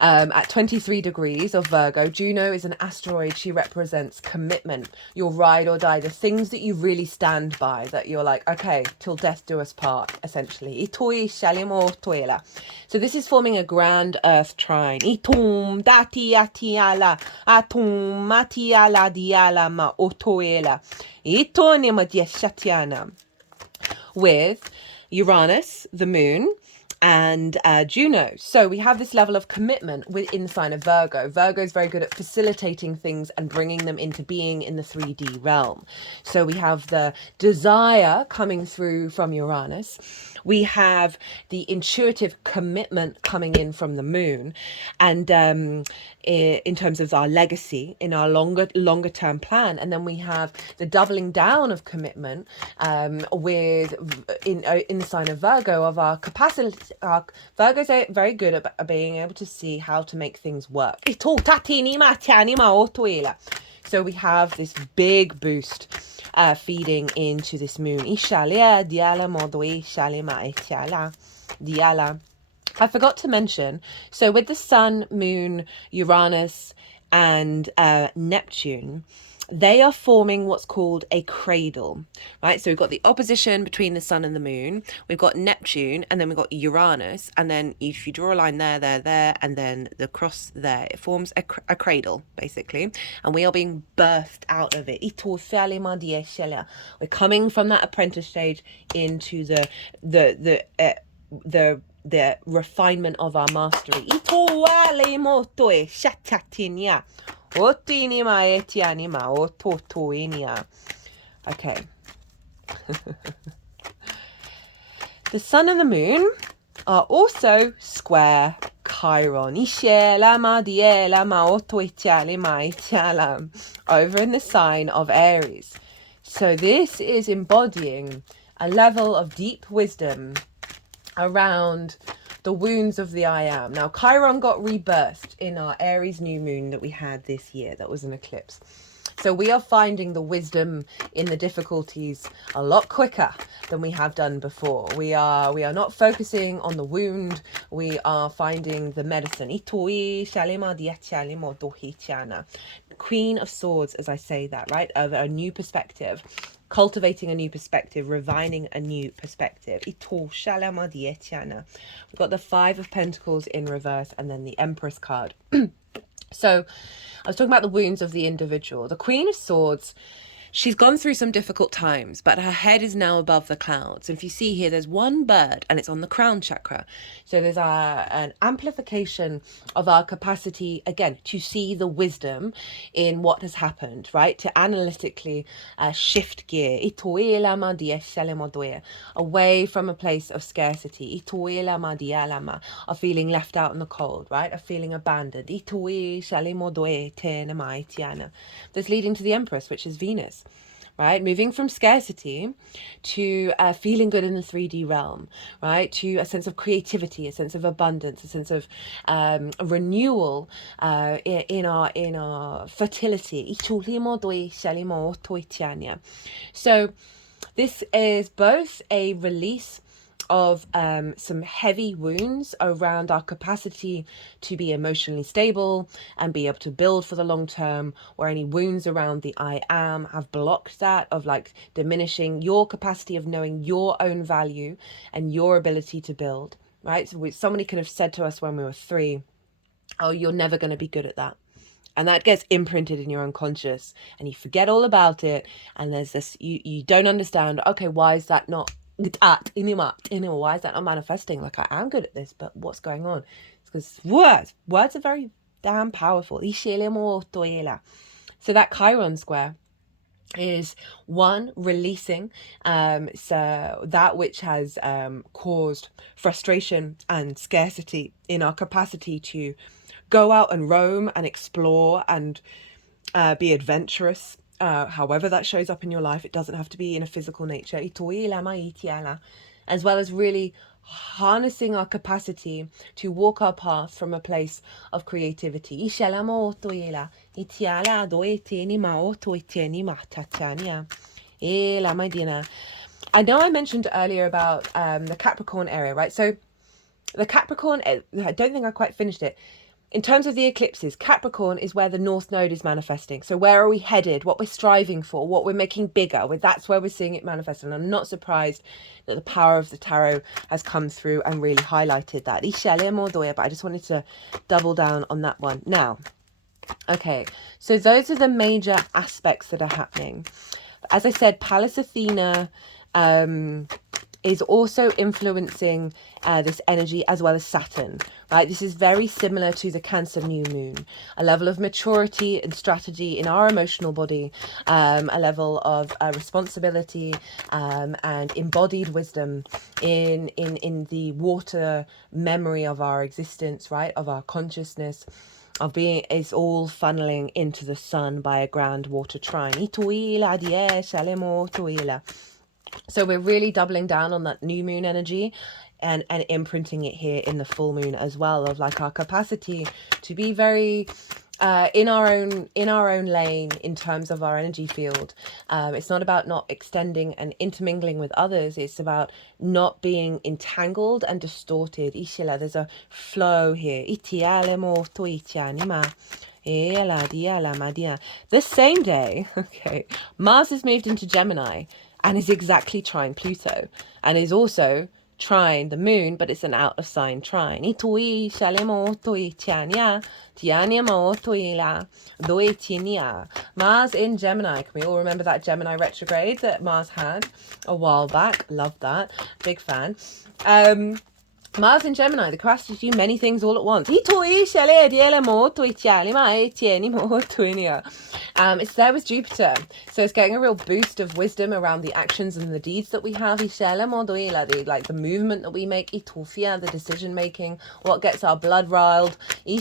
At 23 degrees of Virgo, Juno is an asteroid. She represents commitment, your ride or die, the things that you really stand by, that you're like, okay, till death do us part, essentially. So this is forming a grand earth trine. With Uranus, the moon, and Juno. So we have this level of commitment within the sign of Virgo. Virgo is very good at facilitating things and bringing them into being in the 3D realm. So we have the desire coming through from Uranus. We have the intuitive commitment coming in from the moon, and in terms of our legacy, in our longer term plan. And then we have the doubling down of commitment with in the sign of Virgo, of our capacity. Virgos are very good at being able to see how to make things work. So we have this big boost feeding into this moon. I forgot to mention, so with the Sun, Moon, Uranus, and Neptune, they are forming what's called a cradle, right? So we've got the opposition between the Sun and the Moon. We've got Neptune, and then we've got Uranus. And then if you draw a line there, and then the cross there, it forms a cradle, basically. And we are being birthed out of it. We're coming from that apprentice stage into the refinement of our mastery. Okay. The Sun and the Moon are also square Chiron. Over in the sign of Aries. So this is embodying a level of deep wisdom around the wounds of the I am. Now, Chiron got rebirthed in our Aries new moon that we had this year. That was an eclipse. So we are finding the wisdom in the difficulties a lot quicker than we have done before. We are not focusing on the wound. We are finding the medicine. Queen of Swords, as I say that, right? Of a new perspective. Cultivating a new perspective, refining a new perspective. We've got the Five of Pentacles in reverse and then the Empress card. So I was talking about the wounds of the individual. The Queen of Swords, she's gone through some difficult times, but her head is now above the clouds. And if you see here, there's one bird and it's on the crown chakra. So there's an amplification of our capacity, again, to see the wisdom in what has happened, right? To analytically shift gear. Away from a place of scarcity. Of feeling left out in the cold, right? Of feeling abandoned. That's leading to the Empress, which is Venus. Right, moving from scarcity to feeling good in the 3D realm, right, to a sense of creativity, a sense of abundance, a sense of renewal in our fertility. So this is both a release of some heavy wounds around our capacity to be emotionally stable and be able to build for the long term, where any wounds around the I am have blocked that, of like diminishing your capacity of knowing your own value and your ability to build, right? So somebody could have said to us when we were 3, oh, you're never going to be good at that. And that gets imprinted in your unconscious and you forget all about it. And there's this, you don't understand, okay, why is that not why is that not manifesting? Like, I am good at this, but what's going on? It's because words are very damn powerful. So that Chiron square is one, releasing so that which has caused frustration and scarcity in our capacity to go out and roam and explore and be adventurous. However that shows up in your life, it doesn't have to be in a physical nature. As well as really harnessing our capacity to walk our path from a place of creativity. I know I mentioned earlier about the Capricorn area, right? So the Capricorn, I don't think I quite finished it. In terms of the eclipses, Capricorn is where the North Node is manifesting. So where are we headed? What we're striving for? What we're making bigger? That's where we're seeing it manifest. And I'm not surprised that the power of the tarot has come through and really highlighted that. But I just wanted to double down on that one. Now, okay, so those are the major aspects that are happening. As I said, Pallas Athena is also influencing this energy, as well as Saturn, right? This is very similar to the Cancer new moon, a level of maturity and strategy in our emotional body, a level of responsibility and embodied wisdom in the water memory of our existence, right? Of our consciousness, of being, is all funneling into the sun by a grand water trine. So we're really doubling down on that new moon energy and imprinting it here in the full moon as well, of like our capacity to be very in our own lane in terms of our energy field. It's not about not extending and intermingling with others. It's about not being entangled and distorted. There's a flow here. This same day, okay, Mars has moved into Gemini and is exactly trine Pluto, and is also trine the moon, but it's an out of sign trine. Mars in Gemini. Can we all remember that Gemini retrograde that Mars had a while back? Love that. Big fan. Mars in Gemini, the capacity to do many things all at once. It's there with Jupiter, so it's getting a real boost of wisdom around the actions and the deeds that we have. The movement that we make, the decision making, what gets our blood riled. We're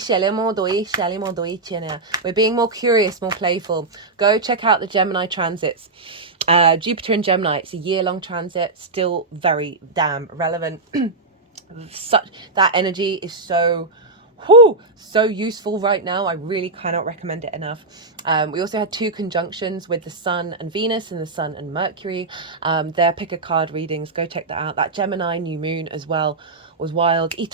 being more curious, more playful. Go check out the Gemini transits. Jupiter in Gemini, it's a year-long transit, still very damn relevant. Such that energy is so so useful right now. I really cannot recommend it enough. We also had 2 conjunctions with the Sun and Venus and the Sun and Mercury. Their pick a card readings, go check that out. That Gemini new moon as well was wild. And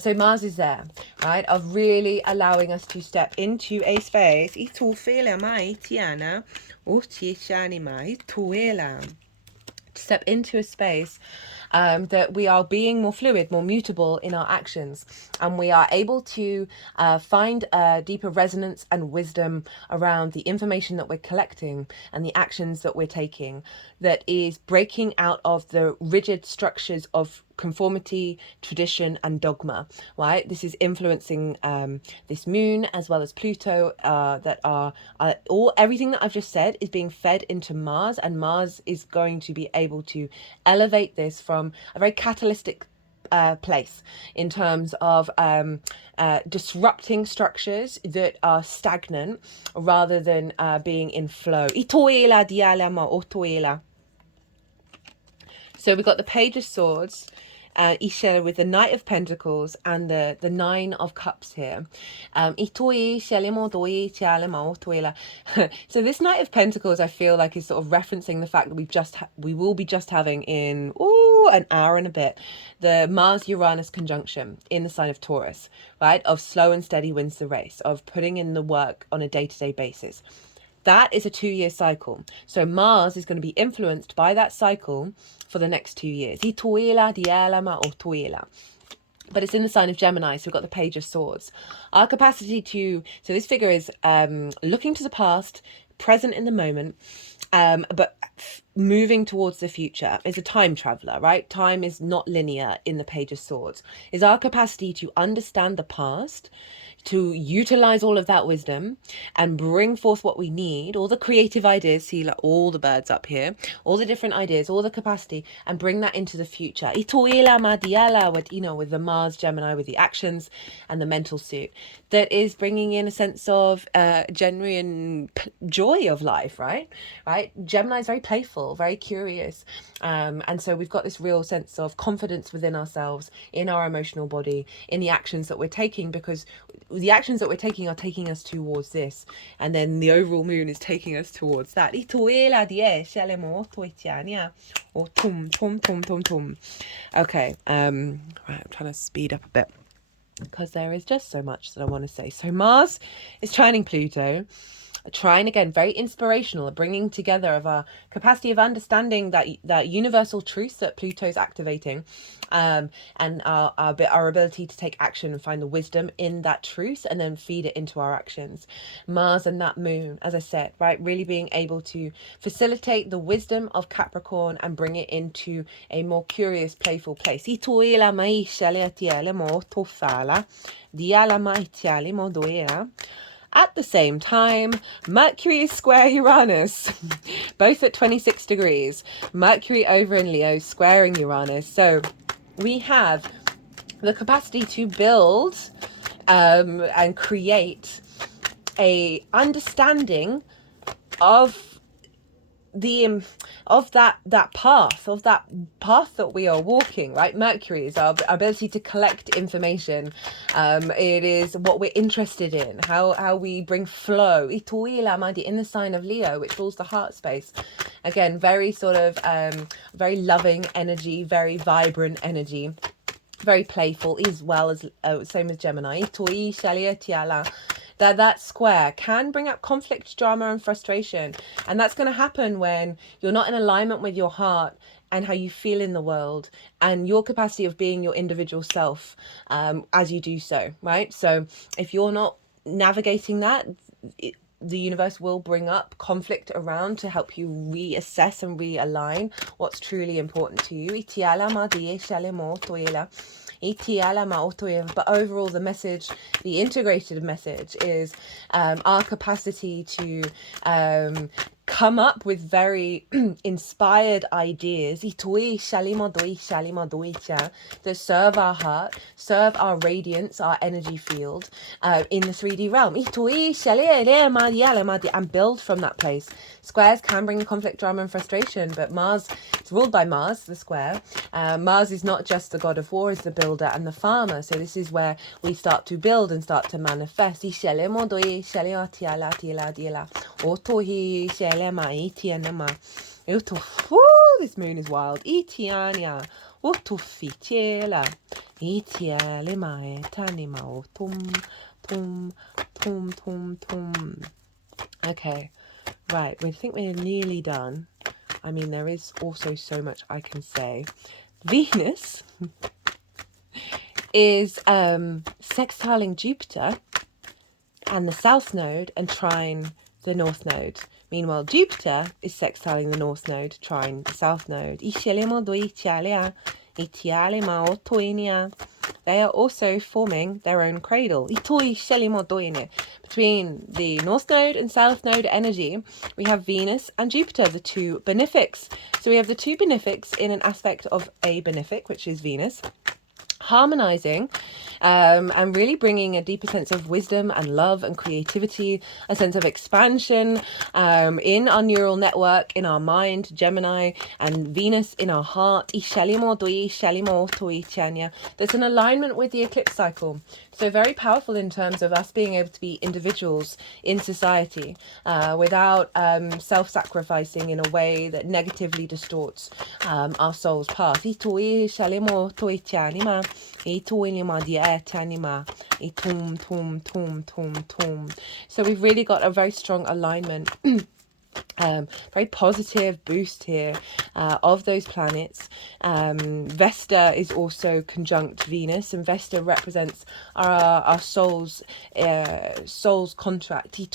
so Mars is there, right, of really allowing us to step into a space. Step into a space that we are being more fluid, more mutable in our actions, and we are able to find a deeper resonance and wisdom around the information that we're collecting and the actions that we're taking, that is breaking out of the rigid structures of conformity, tradition, and dogma, right? This is influencing this moon as well as Pluto, that are everything that I've just said is being fed into Mars, and Mars is going to be able to elevate this from a very catalytic place in terms of disrupting structures that are stagnant rather than being in flow. So we've got the Page of Swords, Isha with the Knight of Pentacles and the Nine of Cups here. So this Knight of Pentacles, I feel like, is sort of referencing the fact that we will be just having in an hour and a bit the Mars-Uranus conjunction in the sign of Taurus, right? Of slow and steady wins the race, of putting in the work on a day-to-day basis. That is a 2-year cycle. So Mars is going to be influenced by that cycle for the next 2 years. But it's in the sign of Gemini, so we've got the Page of Swords. Our capacity to... So this figure is looking to the past, present in the moment, but moving towards the future. Is a time traveler, right? Time is not linear in the Page of Swords. Is our capacity to understand the past, to utilize all of that wisdom and bring forth what we need, all the creative ideas, see like all the birds up here, all the different ideas, all the capacity, and bring that into the future. With the Mars Gemini, with the actions and the mental suit, that is bringing in a sense of genuine joy of life, right? Gemini is very playful, very curious, and so we've got this real sense of confidence within ourselves, in our emotional body, in the actions that we're taking, because the actions that we're taking are taking us towards this, and then the overall moon is taking us towards that. Okay, right, I'm trying to speed up a bit because there is just so much that I want to say. So Mars is trining Pluto. Trine, again, very inspirational, bringing together of our capacity of understanding that universal truth that Pluto's activating, and our ability to take action and find the wisdom in that truth and then feed it into our actions. Mars and that moon, as I said, right, really being able to facilitate the wisdom of Capricorn and bring it into a more curious, playful place. At the same time, Mercury is square Uranus, both at 26 degrees. Mercury over in Leo, squaring Uranus. So we have the capacity to build and create a understanding of that path that we are walking, right? Mercury is our ability to collect information. It is what we're interested in, how we bring flow in the sign of Leo, which rules the heart space. Again, very sort of very loving energy, very vibrant energy, very playful, as well as same as Gemini. That square can bring up conflict, drama, and frustration. And that's going to happen when you're not in alignment with your heart and how you feel in the world and your capacity of being your individual self as you do so, right? So if you're not navigating that, the universe will bring up conflict around to help you reassess and realign what's truly important to you. But overall, the message, the integrated message, is our capacity to come up with very inspired ideas that serve our heart, serve our radiance, our energy field in the 3D realm. And build from that place. Squares can bring conflict, drama, and frustration, but Mars, it's ruled by Mars, the square. Mars is not just the god of war, it's the builder and the farmer. So this is where we start to build and start to manifest. This moon is wild. Okay, right, I think we're nearly done. I mean, there is also so much I can say. Venus is sextiling Jupiter and the south node and trine the north node. Meanwhile, Jupiter is sextiling the north node, trine the south node. They are also forming their own cradle. Between the north node and south node energy, we have Venus and Jupiter, the two benefics. So we have the two benefics in an aspect of a benefic, which is Venus, harmonizing and really bringing a deeper sense of wisdom and love and creativity, a sense of expansion in our neural network, in our mind, Gemini, and Venus in our heart. There's an alignment with the eclipse cycle. So very powerful in terms of us being able to be individuals in society without self-sacrificing in a way that negatively distorts our soul's path. So we've really got a very strong alignment. Very positive boost here of those planets. Vesta is also conjunct Venus, and Vesta represents our soul's contract, the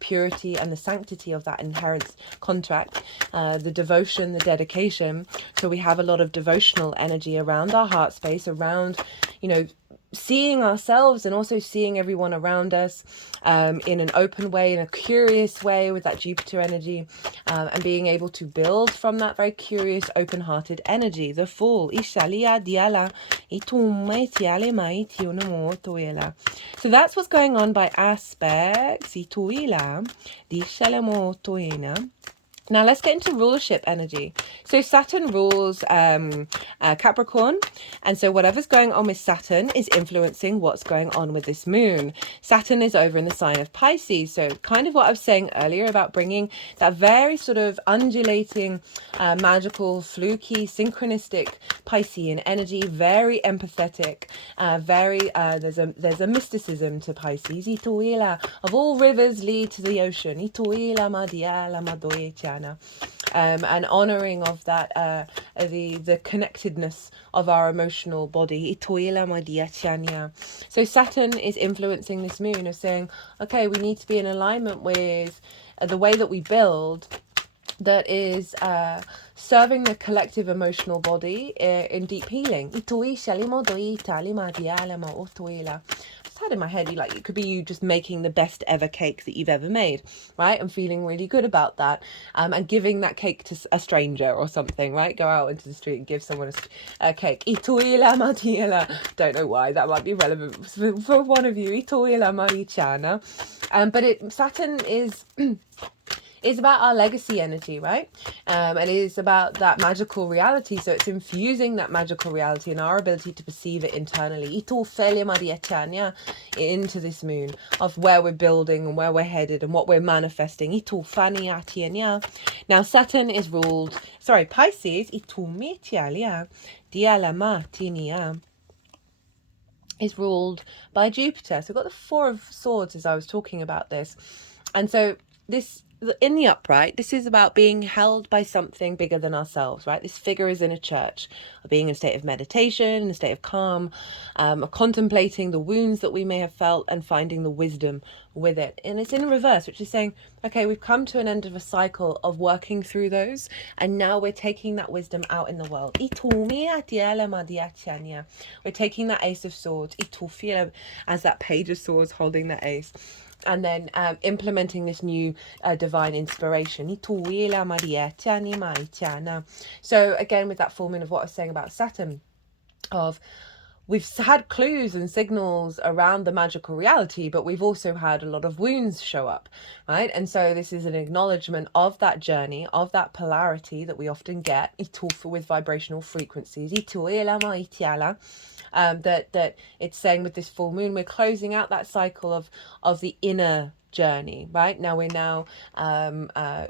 purity and the sanctity of that inherent contract, the devotion, the dedication. So we have a lot of devotional energy around our heart space, around, seeing ourselves and also seeing everyone around us in an open way, in a curious way with that Jupiter energy, and being able to build from that very curious, open-hearted energy. The Fool. So that's what's going on by aspects. Now let's get into rulership energy. So Saturn rules Capricorn, and so whatever's going on with Saturn is influencing what's going on with this moon. Saturn is over in the sign of Pisces, so kind of what I was saying earlier about bringing that very sort of undulating, magical, fluky, synchronistic Piscean energy, very empathetic, there's a mysticism to Pisces. Of all rivers lead to the ocean. And honouring of that, the connectedness of our emotional body. So Saturn is influencing this moon of saying, okay, we need to be in alignment with the way that we build, that is serving the collective emotional body in deep healing. Just had in my head, it could be you just making the best ever cake that you've ever made, right? And feeling really good about that, and giving that cake to a stranger or something, right? Go out into the street and give someone a cake. Don't know why that might be relevant for one of you. But Saturn is about our legacy energy, right? It is about that magical reality. So it's infusing that magical reality and our ability to perceive it internally into this moon of where we're building and where we're headed and what we're manifesting. Now Saturn is ruled, Pisces is ruled by Jupiter. So we've got the Four of Swords as I was talking about this. And so this, in the upright, this is about being held by something bigger than ourselves, right? This figure is in a church, being in a state of meditation, in a state of calm, of contemplating the wounds that we may have felt and finding the wisdom with it. And it's in reverse, which is saying, okay, we've come to an end of a cycle of working through those, and now we're taking that wisdom out in the world. We're taking that Ace of Swords as that Page of Swords holding the ace, and then implementing this new divine inspiration. So again, with that full moon of what I was saying about Saturn, of we've had clues and signals around the magical reality, but we've also had a lot of wounds show up, right? And so this is an acknowledgement of that journey, of that polarity that we often get with vibrational frequencies. That it's saying with this full moon, we're closing out that cycle of the inner journey. Right now, we're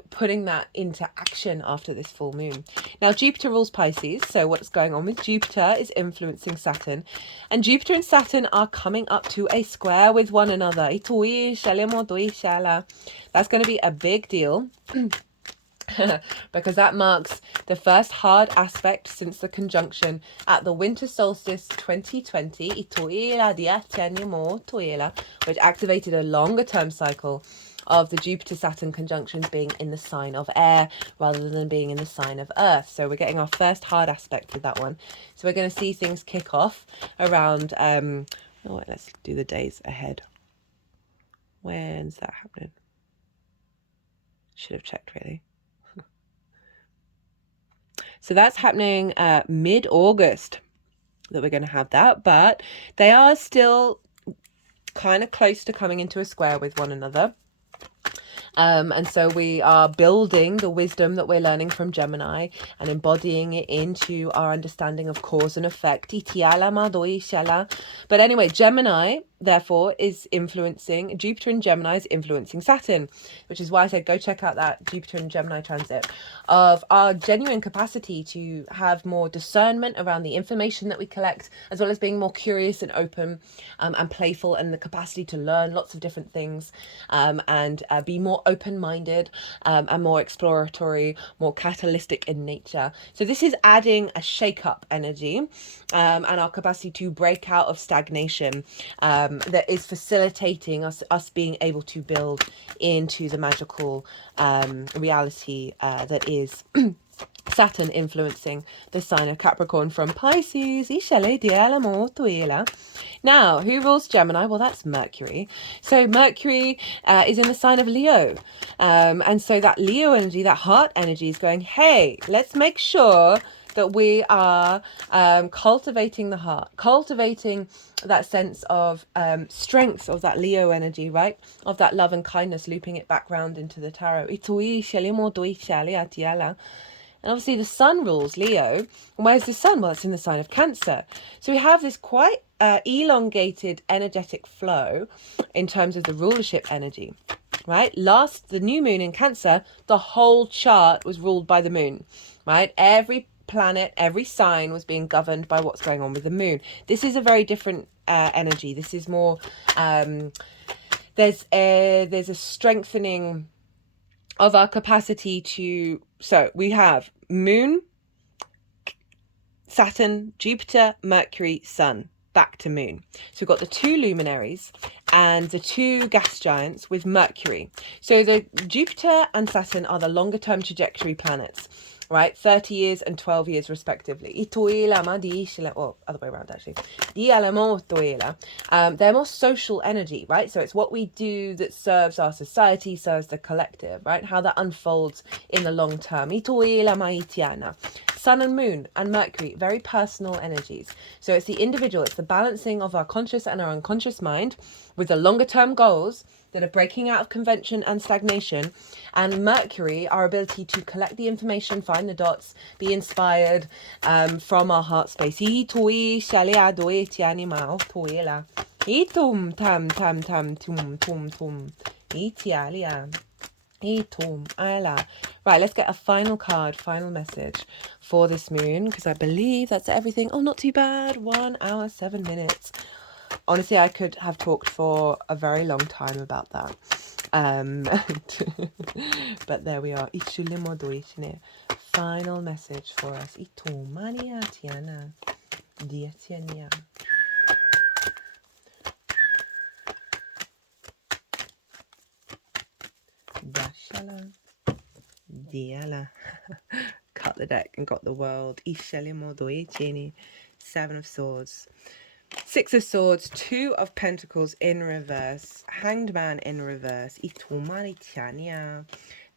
putting that into action after this full moon. Now, Jupiter rules Pisces, so what's going on with Jupiter is influencing Saturn, and Jupiter and Saturn are coming up to a square with one another. That's going to be a big deal. Because that marks the first hard aspect since the conjunction at the winter solstice 2020, which activated a longer term cycle of the Jupiter-Saturn conjunctions being in the sign of air rather than being in the sign of earth. So we're getting our first hard aspect with that one. So we're going to see things kick off around, let's do the days ahead. When's that happening? Should have checked, really. So that's happening mid-August that we're going to have that, but they are still kind of close to coming into a square with one another. And so we are building the wisdom that we're learning from Gemini and embodying it into our understanding of cause and effect. But anyway, Gemini, therefore, is influencing, Jupiter in Gemini is influencing Saturn, which is why I said go check out that Jupiter and Gemini transit, of our genuine capacity to have more discernment around the information that we collect, as well as being more curious and open and playful, and the capacity to learn lots of different things and be more open-minded and more exploratory, more catalytic in nature. So this is adding a shake-up energy and our capacity to break out of stagnation that is facilitating us being able to build into the magical reality that is Saturn influencing the sign of Capricorn from Pisces. Now, who rules Gemini? Well, that's Mercury. So Mercury is in the sign of Leo. And so that Leo energy, that heart energy is going, hey, let's make sure that we are cultivating the heart, cultivating that sense of strength of that Leo energy, right? Of that love and kindness, looping it back round into the tarot. And obviously the sun rules Leo. And where's the sun? Well, it's in the sign of Cancer. So we have this quite elongated energetic flow in terms of the rulership energy, right? The new moon in Cancer, the whole chart was ruled by the moon, right? Every planet, every sign was being governed by what's going on with the moon. This is a very different energy. This is more, there's a strengthening of our capacity to, so we have moon, Saturn, Jupiter, Mercury, sun, back to moon. So we've got the two luminaries and the two gas giants with Mercury. So the Jupiter and Saturn are the longer term trajectory planets, right? 30 years and 12 years respectively. Or other way around, actually. They're more social energy, right? So it's what we do that serves our society, serves the collective, right? How that unfolds in the long term. Sun and moon and Mercury, very personal energies. So it's the individual, it's the balancing of our conscious and our unconscious mind with the longer term goals that are breaking out of convention and stagnation. And Mercury, our ability to collect the information, find the dots, be inspired from our heart space. Right, let's get a final card, final message for this moon, because I believe that's everything. Oh, not too bad. 1 hour, 7 minutes. Honestly, I could have talked for a very long time about that. But there we are. Final message for us. Shala. Diala. Cut the deck and got the world. Seven of Swords. Six of Swords, Two of Pentacles in reverse, Hanged Man in reverse,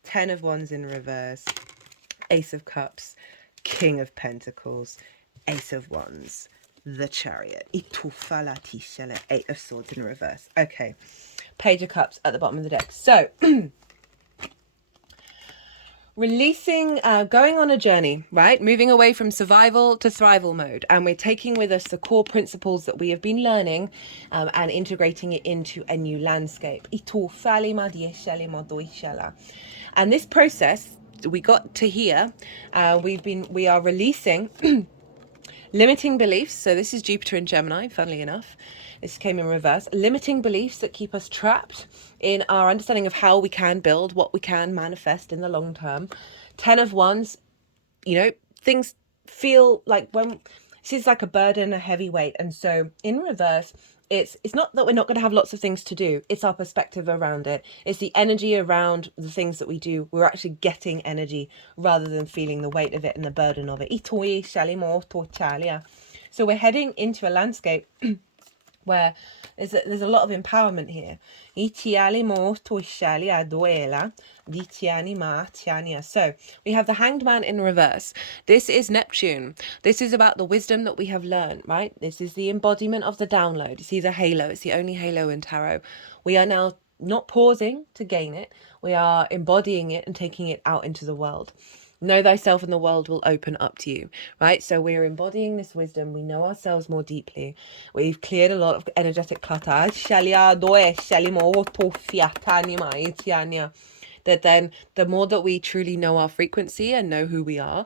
Ten of Wands in reverse, Ace of Cups, King of Pentacles, Ace of Wands, the Chariot, Eight of Swords in reverse. Okay, Page of Cups at the bottom of the deck. So, releasing, going on a journey, right? Moving away from survival to thrival mode. And we're taking with us the core principles that we have been learning and integrating it into a new landscape. And this process, we got to here, we are releasing limiting beliefs. So this is Jupiter in Gemini, funnily enough. This came in reverse. Limiting beliefs that keep us trapped in our understanding of how we can build, what we can manifest in the long term. 10 of Wands, you know, things feel like when this is like a burden, a heavy weight. And so in reverse, it's not that we're not going to have lots of things to do. It's our perspective around it. It's the energy around the things that we do. We're actually getting energy rather than feeling the weight of it and the burden of it. So we're heading into a landscape where there's a lot of empowerment here. So we have the Hanged Man in reverse. This is Neptune. This is about the wisdom that we have learned, right? This is the embodiment of the download. You see the halo. It's the only halo in tarot. We are now not pausing to gain it. We are embodying it and taking it out into the world. Know thyself and the world will open up to you, right? So we're embodying this wisdom. We know ourselves more deeply. We've cleared a lot of energetic clutter. That then the more that we truly know our frequency and know who we are,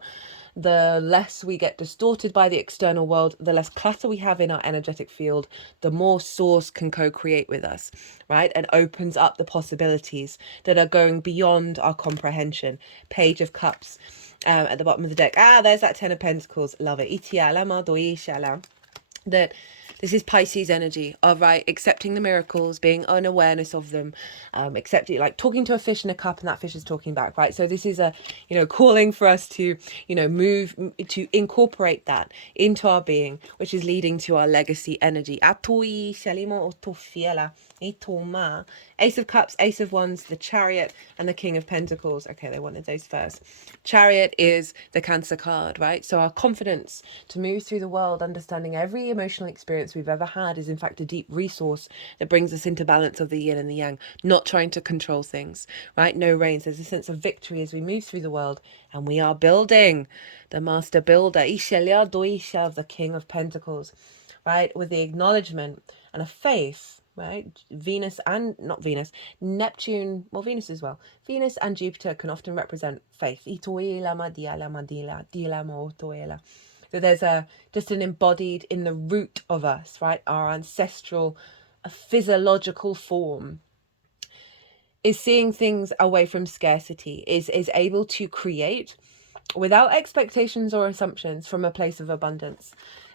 the less we get distorted by the external world, the less clutter we have in our energetic field, the more source can co-create with us, right? And opens up the possibilities that are going beyond our comprehension. Page of Cups at the bottom of the deck. There's that Ten of Pentacles. Love it. That this is Pisces energy of, right, accepting the miracles, being an awareness of them, accepting, like talking to a fish in a cup and that fish is talking back, right? So this is a, calling for us to, move, to incorporate that into our being, which is leading to our legacy energy. Ace of Cups, Ace of Wands, the Chariot, and the King of Pentacles. Okay, they wanted those first. Chariot is the Cancer card, right? So our confidence to move through the world, understanding every emotional experience we've ever had is in fact a deep resource that brings us into balance of the yin and the yang, not trying to control things, right? No reins. There's a sense of victory as we move through the world, and we are building. The Master Builder, of the King of Pentacles, right? With the acknowledgement and a faith, right? Neptune, well, Venus as well. Venus and Jupiter can often represent faith. So there's just an embodied in the root of us, right? Our ancestral, a physiological form is seeing things away from scarcity, is able to create without expectations or assumptions from a place of abundance.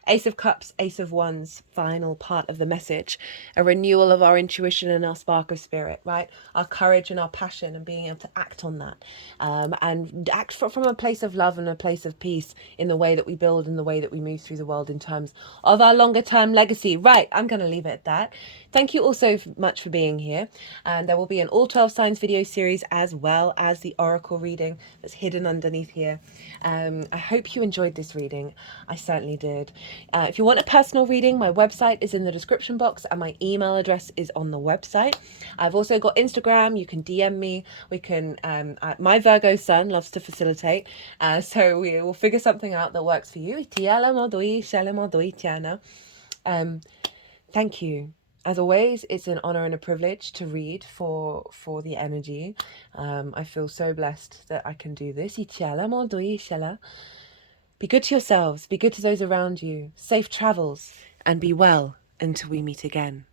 Ace of Cups, Ace of Wands, final part of the message. A renewal of our intuition and our spark of spirit, right? Our courage and our passion and being able to act on that. And act from a place of love and a place of peace in the way that we build and the way that we move through the world in terms of our longer term legacy. Right, I'm going to leave it at that. Thank you all so much for being here. And there will be an all 12 signs video series as well as the oracle reading that's hidden underneath here. I hope you enjoyed this reading. I certainly did. If you want a personal reading, my website is in the description box and my email address is on the website. I've also got Instagram. You can DM me. We can, my Virgo sun loves to facilitate. So we will figure something out that works for you. Thank you. As always, it's an honor and a privilege to read for the energy. I feel so blessed that I can do this. Be good to yourselves, be good to those around you, safe travels, and be well until we meet again.